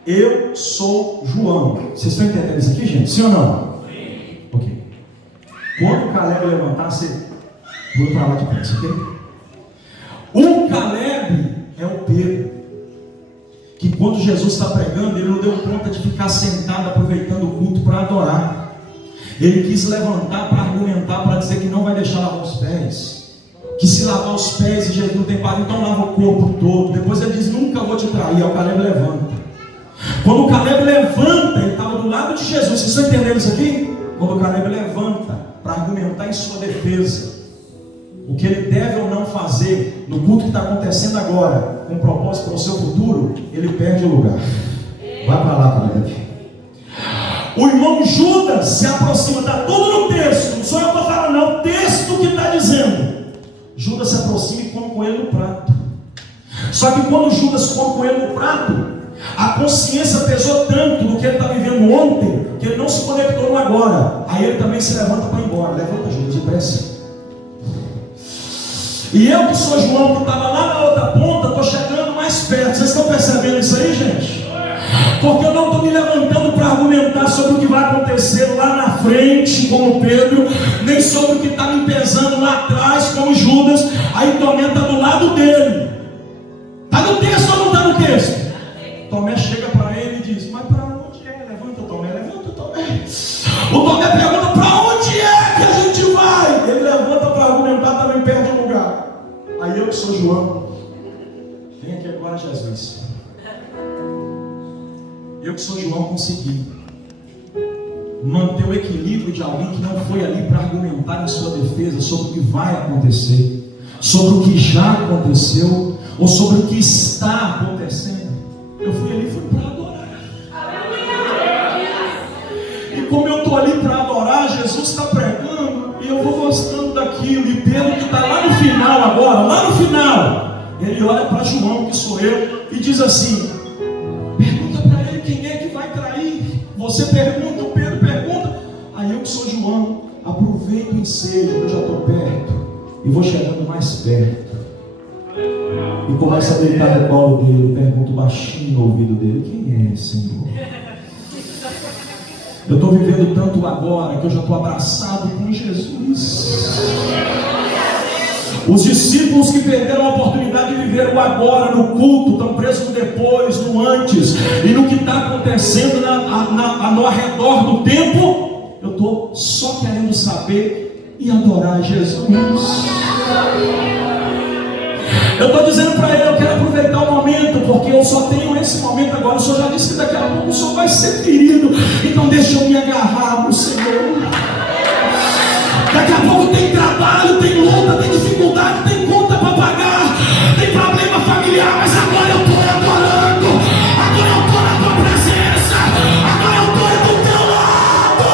Eu sou João. Vocês estão entendendo isso aqui, gente? Sim ou não? Sim. Ok. Quando o Caleb levantar, você vai para lá de frente, ok? O Caleb é o Pedro, que quando Jesus está pregando, ele não deu conta de ficar sentado aproveitando o culto para adorar. Ele quis levantar para argumentar, para dizer que não vai deixar lavar os pés. Que se lavar os pés e Jesus não tem parido, então lava o corpo todo. Depois ele diz: nunca vou te trair. Aí o Caleb levanta. Quando o Caleb levanta, ele estava do lado de Jesus. Vocês estão entendendo isso aqui? Quando o Caleb levanta para argumentar em sua defesa, o que ele deve ou não fazer no culto que está acontecendo agora, com propósito para o seu futuro, ele perde o lugar. Vai para lá, Caleb. O irmão Judas se aproxima, está tudo no texto, não sou eu que estou falando, não, o texto que está dizendo. Judas se aproxima e come com ele no prato. Só que quando Judas come com ele no prato, a consciência pesou tanto do que ele está vivendo ontem, que ele não se conectou no agora. Aí ele também se levanta para ir embora. Levanta, Judas, depressa. E eu, que sou João, que estava lá na outra ponta, estou chegando mais perto. Vocês estão percebendo isso aí, gente? Porque eu não estou me levantando para argumentar sobre o que vai acontecer lá na frente, como Pedro, nem sobre o que está me pesando lá atrás, como Judas. Aí Tomé está do lado dele. Está no texto ou não está no texto? Tomé chega para ele e diz: mas para onde é? Levanta, Tomé, levanta, Tomé. O Tomé pergunta: para onde é que a gente vai? Ele levanta para argumentar, também perde o lugar. Aí eu, que sou João, vem aqui agora, Jesus. Eu, que sou João, consegui manter o equilíbrio de alguém que não foi ali para argumentar em sua defesa sobre o que vai acontecer, sobre o que já aconteceu, ou sobre o que está acontecendo. Eu fui ali para adorar. Pedro, que está lá no final agora, lá no final, ele olha para João, que sou eu, e diz assim: pergunta para ele quem é que vai trair. Você pergunta, o Pedro pergunta. Aí eu que sou João, aproveito o ensejo, eu já estou perto, e vou chegando mais perto. E começa a deitar no colo dele, pergunto baixinho no ouvido dele: quem é, Senhor? Eu estou vivendo tanto agora que eu já estou abraçado com Jesus. Os discípulos que perderam a oportunidade de viver o agora no culto, estão presos no depois, no antes, e no que está acontecendo no arredor do tempo. Eu estou só querendo saber e adorar Jesus. Eu estou dizendo para ele: eu quero aproveitar o momento, porque eu só tenho esse momento agora. O Senhor já disse que daqui a pouco o Senhor vai ser ferido, então deixa eu me agarrar no Senhor. Daqui a pouco tem trabalho, tem luta, tem dificuldade, tem conta para pagar, tem problema familiar, mas agora eu estou adorando, agora eu estou na tua presença, agora eu estou do teu lado.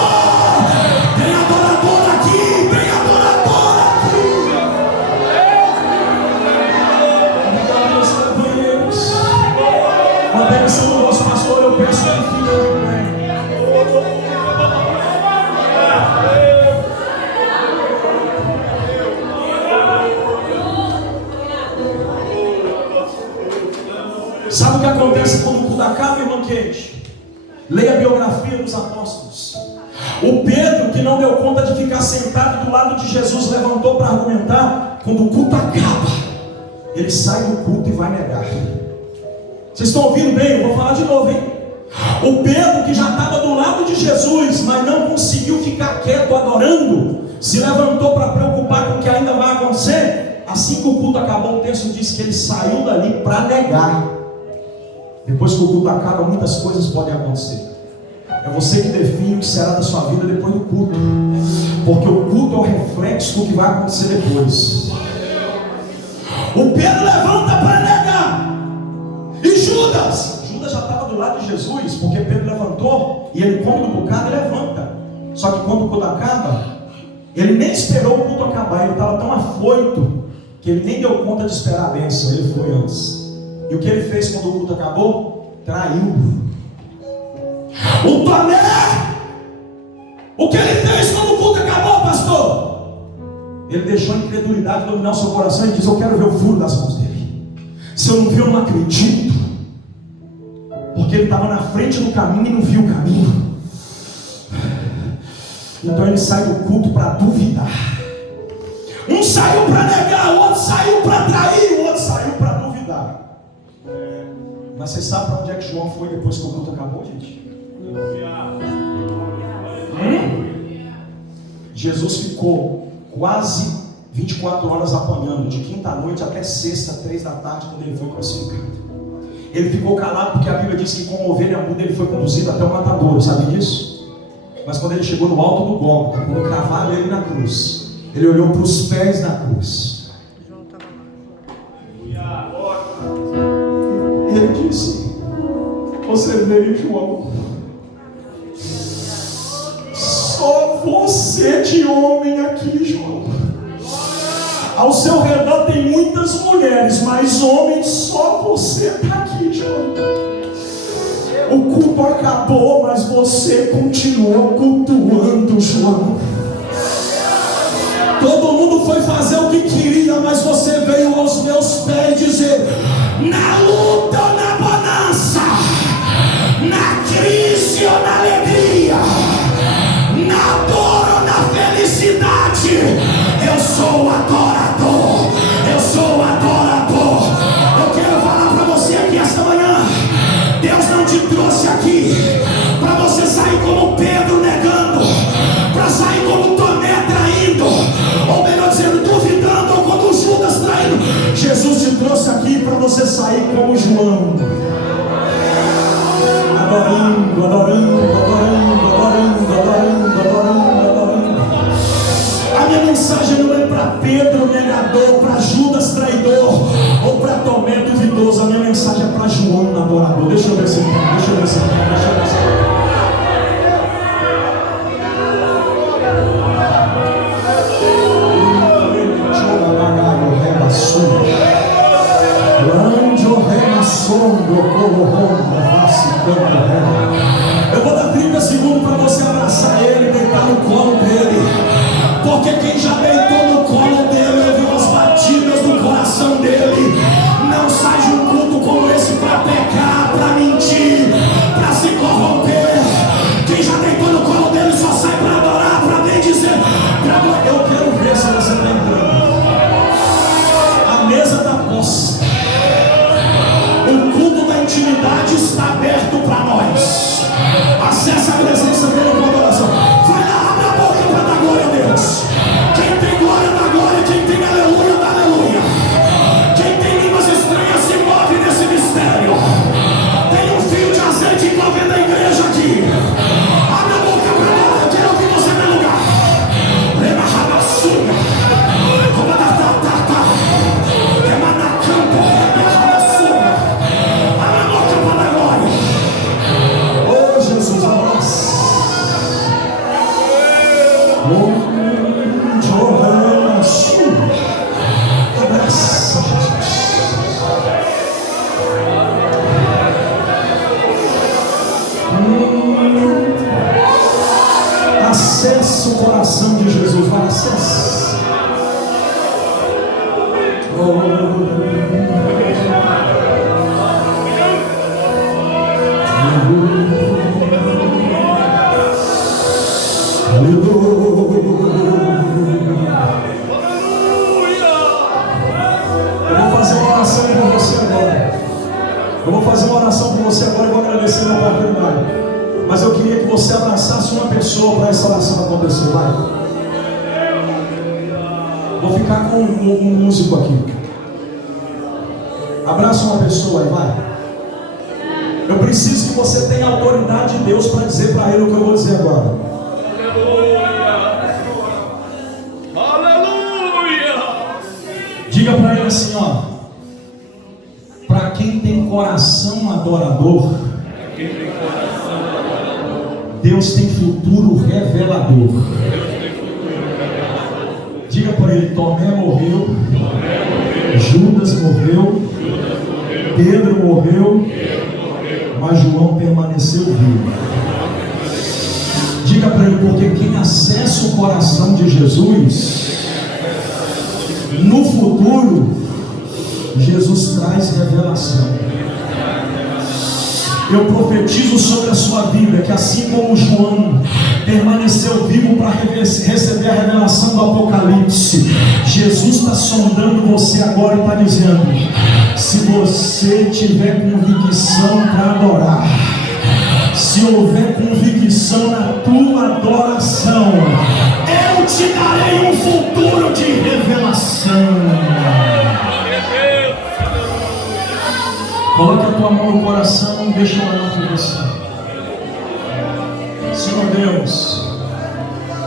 Tem adorador aqui, tem adorador aqui. Obrigado, meus companheiros. Uma bênção do nosso pastor, eu peço que ele fique de pé. Sabe o que acontece quando o culto acaba, irmão quente? Leia a biografia dos apóstolos. O Pedro, que não deu conta de ficar sentado do lado de Jesus, levantou para argumentar. Quando o culto acaba, ele sai do culto e vai negar. Vocês estão ouvindo bem? Eu vou falar de novo, hein? O Pedro, que já estava do lado de Jesus, mas não conseguiu ficar quieto adorando, se levantou para preocupar com o que ainda vai acontecer. Assim que o culto acabou, o texto diz que ele saiu dali para negar. Depois que o culto acaba, muitas coisas podem acontecer. É você que define o que será da sua vida depois do culto, porque o culto é o reflexo do que vai acontecer depois. O Pedro levanta para negar. E Judas já estava do lado de Jesus, porque Pedro levantou e ele come do bocado e levanta. Só que quando o culto acaba, ele nem esperou o culto acabar, ele estava tão afoito que ele nem deu conta de esperar a bênção, ele foi antes. E o que ele fez quando o culto acabou? Traiu. O Tomé, o que ele fez quando o culto acabou, pastor? Ele deixou a incredulidade dominar o seu coração e disse: eu quero ver o furo das mãos dele. Se eu não vi, eu não acredito. Porque ele estava na frente do caminho e não viu o caminho. Então ele sai do culto para duvidar. Um saiu para negar, o outro saiu para trair, o outro saiu para duvidar. Mas você sabe para onde é que João foi depois que o culto acabou, gente? Jesus ficou quase 24 horas apanhando, de quinta-noite até sexta, 3 da tarde, quando ele foi crucificado. Ele ficou calado porque a Bíblia diz que com ovelha muda ele foi conduzido até o matadouro, sabe disso? Mas quando ele chegou no alto do Gólgota, quando cravaram ele na cruz, ele olhou para os pés da cruz. E ele disse: você veio, João, só você de homem aqui, João. Ao seu redor tem muitas mulheres, mas homens, só você está aqui, João. O culto acabou, mas você continuou cultuando, João. Todo mundo foi fazer o que queria, mas você veio aos meus pés dizer: na luta ou na bonança, na crise ou na alegria, na dor ou na felicidade, eu sou adorador, eu sou adorador. Eu quero falar para você aqui esta manhã: Deus não te trouxe aqui para você sair como Pedro negando, para sair como Tomé traindo, ou melhor dizendo, duvidando, ou como Judas traindo. Jesus te trouxe aqui para você sair como João, adorando, adorando, adorando, adorando, adorando, adorando, adorando. A minha mensagem não é para Pedro negador, para Judas traidor, ou para Tomé duvidoso. A minha mensagem é para João adorador. Deixa eu ver se tem, deixa eu ver se tem, deixa eu ver se tem. Eu vou dar 30 segundos para você abraçar ele, deitar no colo dele. Porque quem já deitou no colo dele, ouviu as batidas do coração dele, não sai de um culto como esse para pecar, para mentir, para se corromper. Quem já deitou no colo dele só sai para adorar, para bem dizer. Eu quero ver se você está entrando. A mesa está posta. O culto da intimidade está aberto para nós. Acesse a presença dele com adoração. Vai lá, abre a boca para dar glória a Deus. Quem tem glória dá glória, quem tem aleluia dá aleluia. Quem tem línguas estranhas se move nesse mistério. Tem um fio de azeite envolvendo a igreja aqui. Abre a boca para adorar, eu quero ouvir você no lugar. Lema rabaçuga, como da tatata, lema na campo, lema rabaçuga. Abre a boca para dar glória. Oh Jesus, abraça. Acesse o coração de Jesus, vai, acesse. Eu vou fazer uma oração por você agora e vou agradecer a oportunidade. Mas eu queria que você abraçasse uma pessoa para essa oração acontecer. Vai. Vou ficar com um músico aqui. Abraça uma pessoa aí, vai. Eu preciso que você tenha autoridade de Deus para dizer para ele o que eu vou dizer agora. Aleluia! Diga para ele assim, ó. Para quem tem coração adorador, Deus tem futuro revelador. Diga para ele: Tomé morreu, Judas morreu, Pedro morreu, mas João permaneceu vivo. Diga para ele: porque quem acessa o coração de Jesus, no futuro, Jesus traz revelação. Eu profetizo sobre a sua vida que assim como João permaneceu vivo para receber a revelação do Apocalipse, Jesus está sondando você agora e está dizendo: se você tiver convicção para adorar, se houver convicção na tua adoração, eu te darei um futuro de revelação. Coloque a tua mão no coração e deixa eu orar por você. Senhor Deus,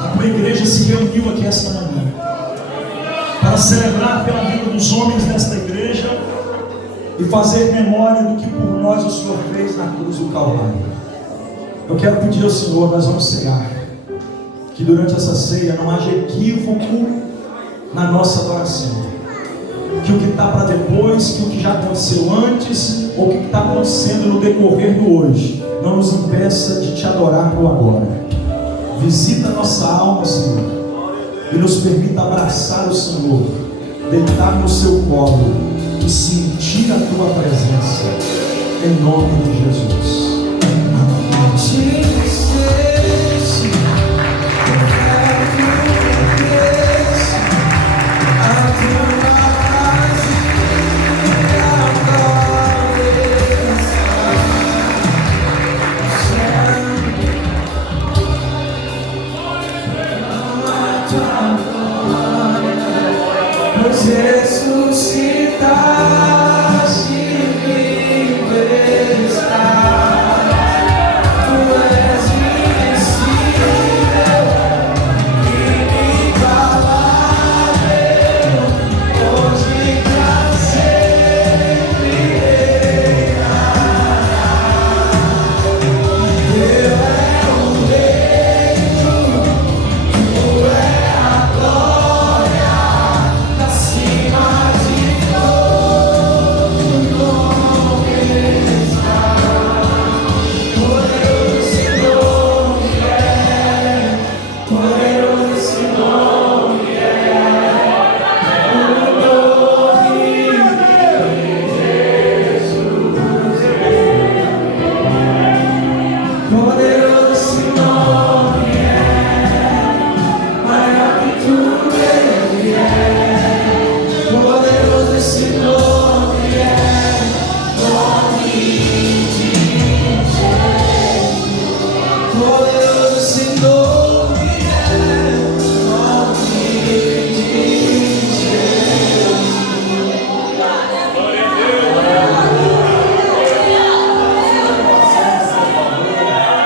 a tua igreja se reuniu aqui esta manhã para celebrar pela vida dos homens desta igreja e fazer memória do que por nós o Senhor fez na cruz do Calvário. Eu quero pedir ao Senhor, nós vamos cear, que durante essa ceia não haja equívoco na nossa adoração. Que o que está para depois, que o que já aconteceu antes, ou o que está acontecendo no decorrer do hoje, não nos impeça de te adorar no agora. Visita nossa alma, Senhor, e nos permita abraçar o Senhor, deitar no seu colo e sentir a tua presença, em nome de Jesus. Amém. Ressuscitar.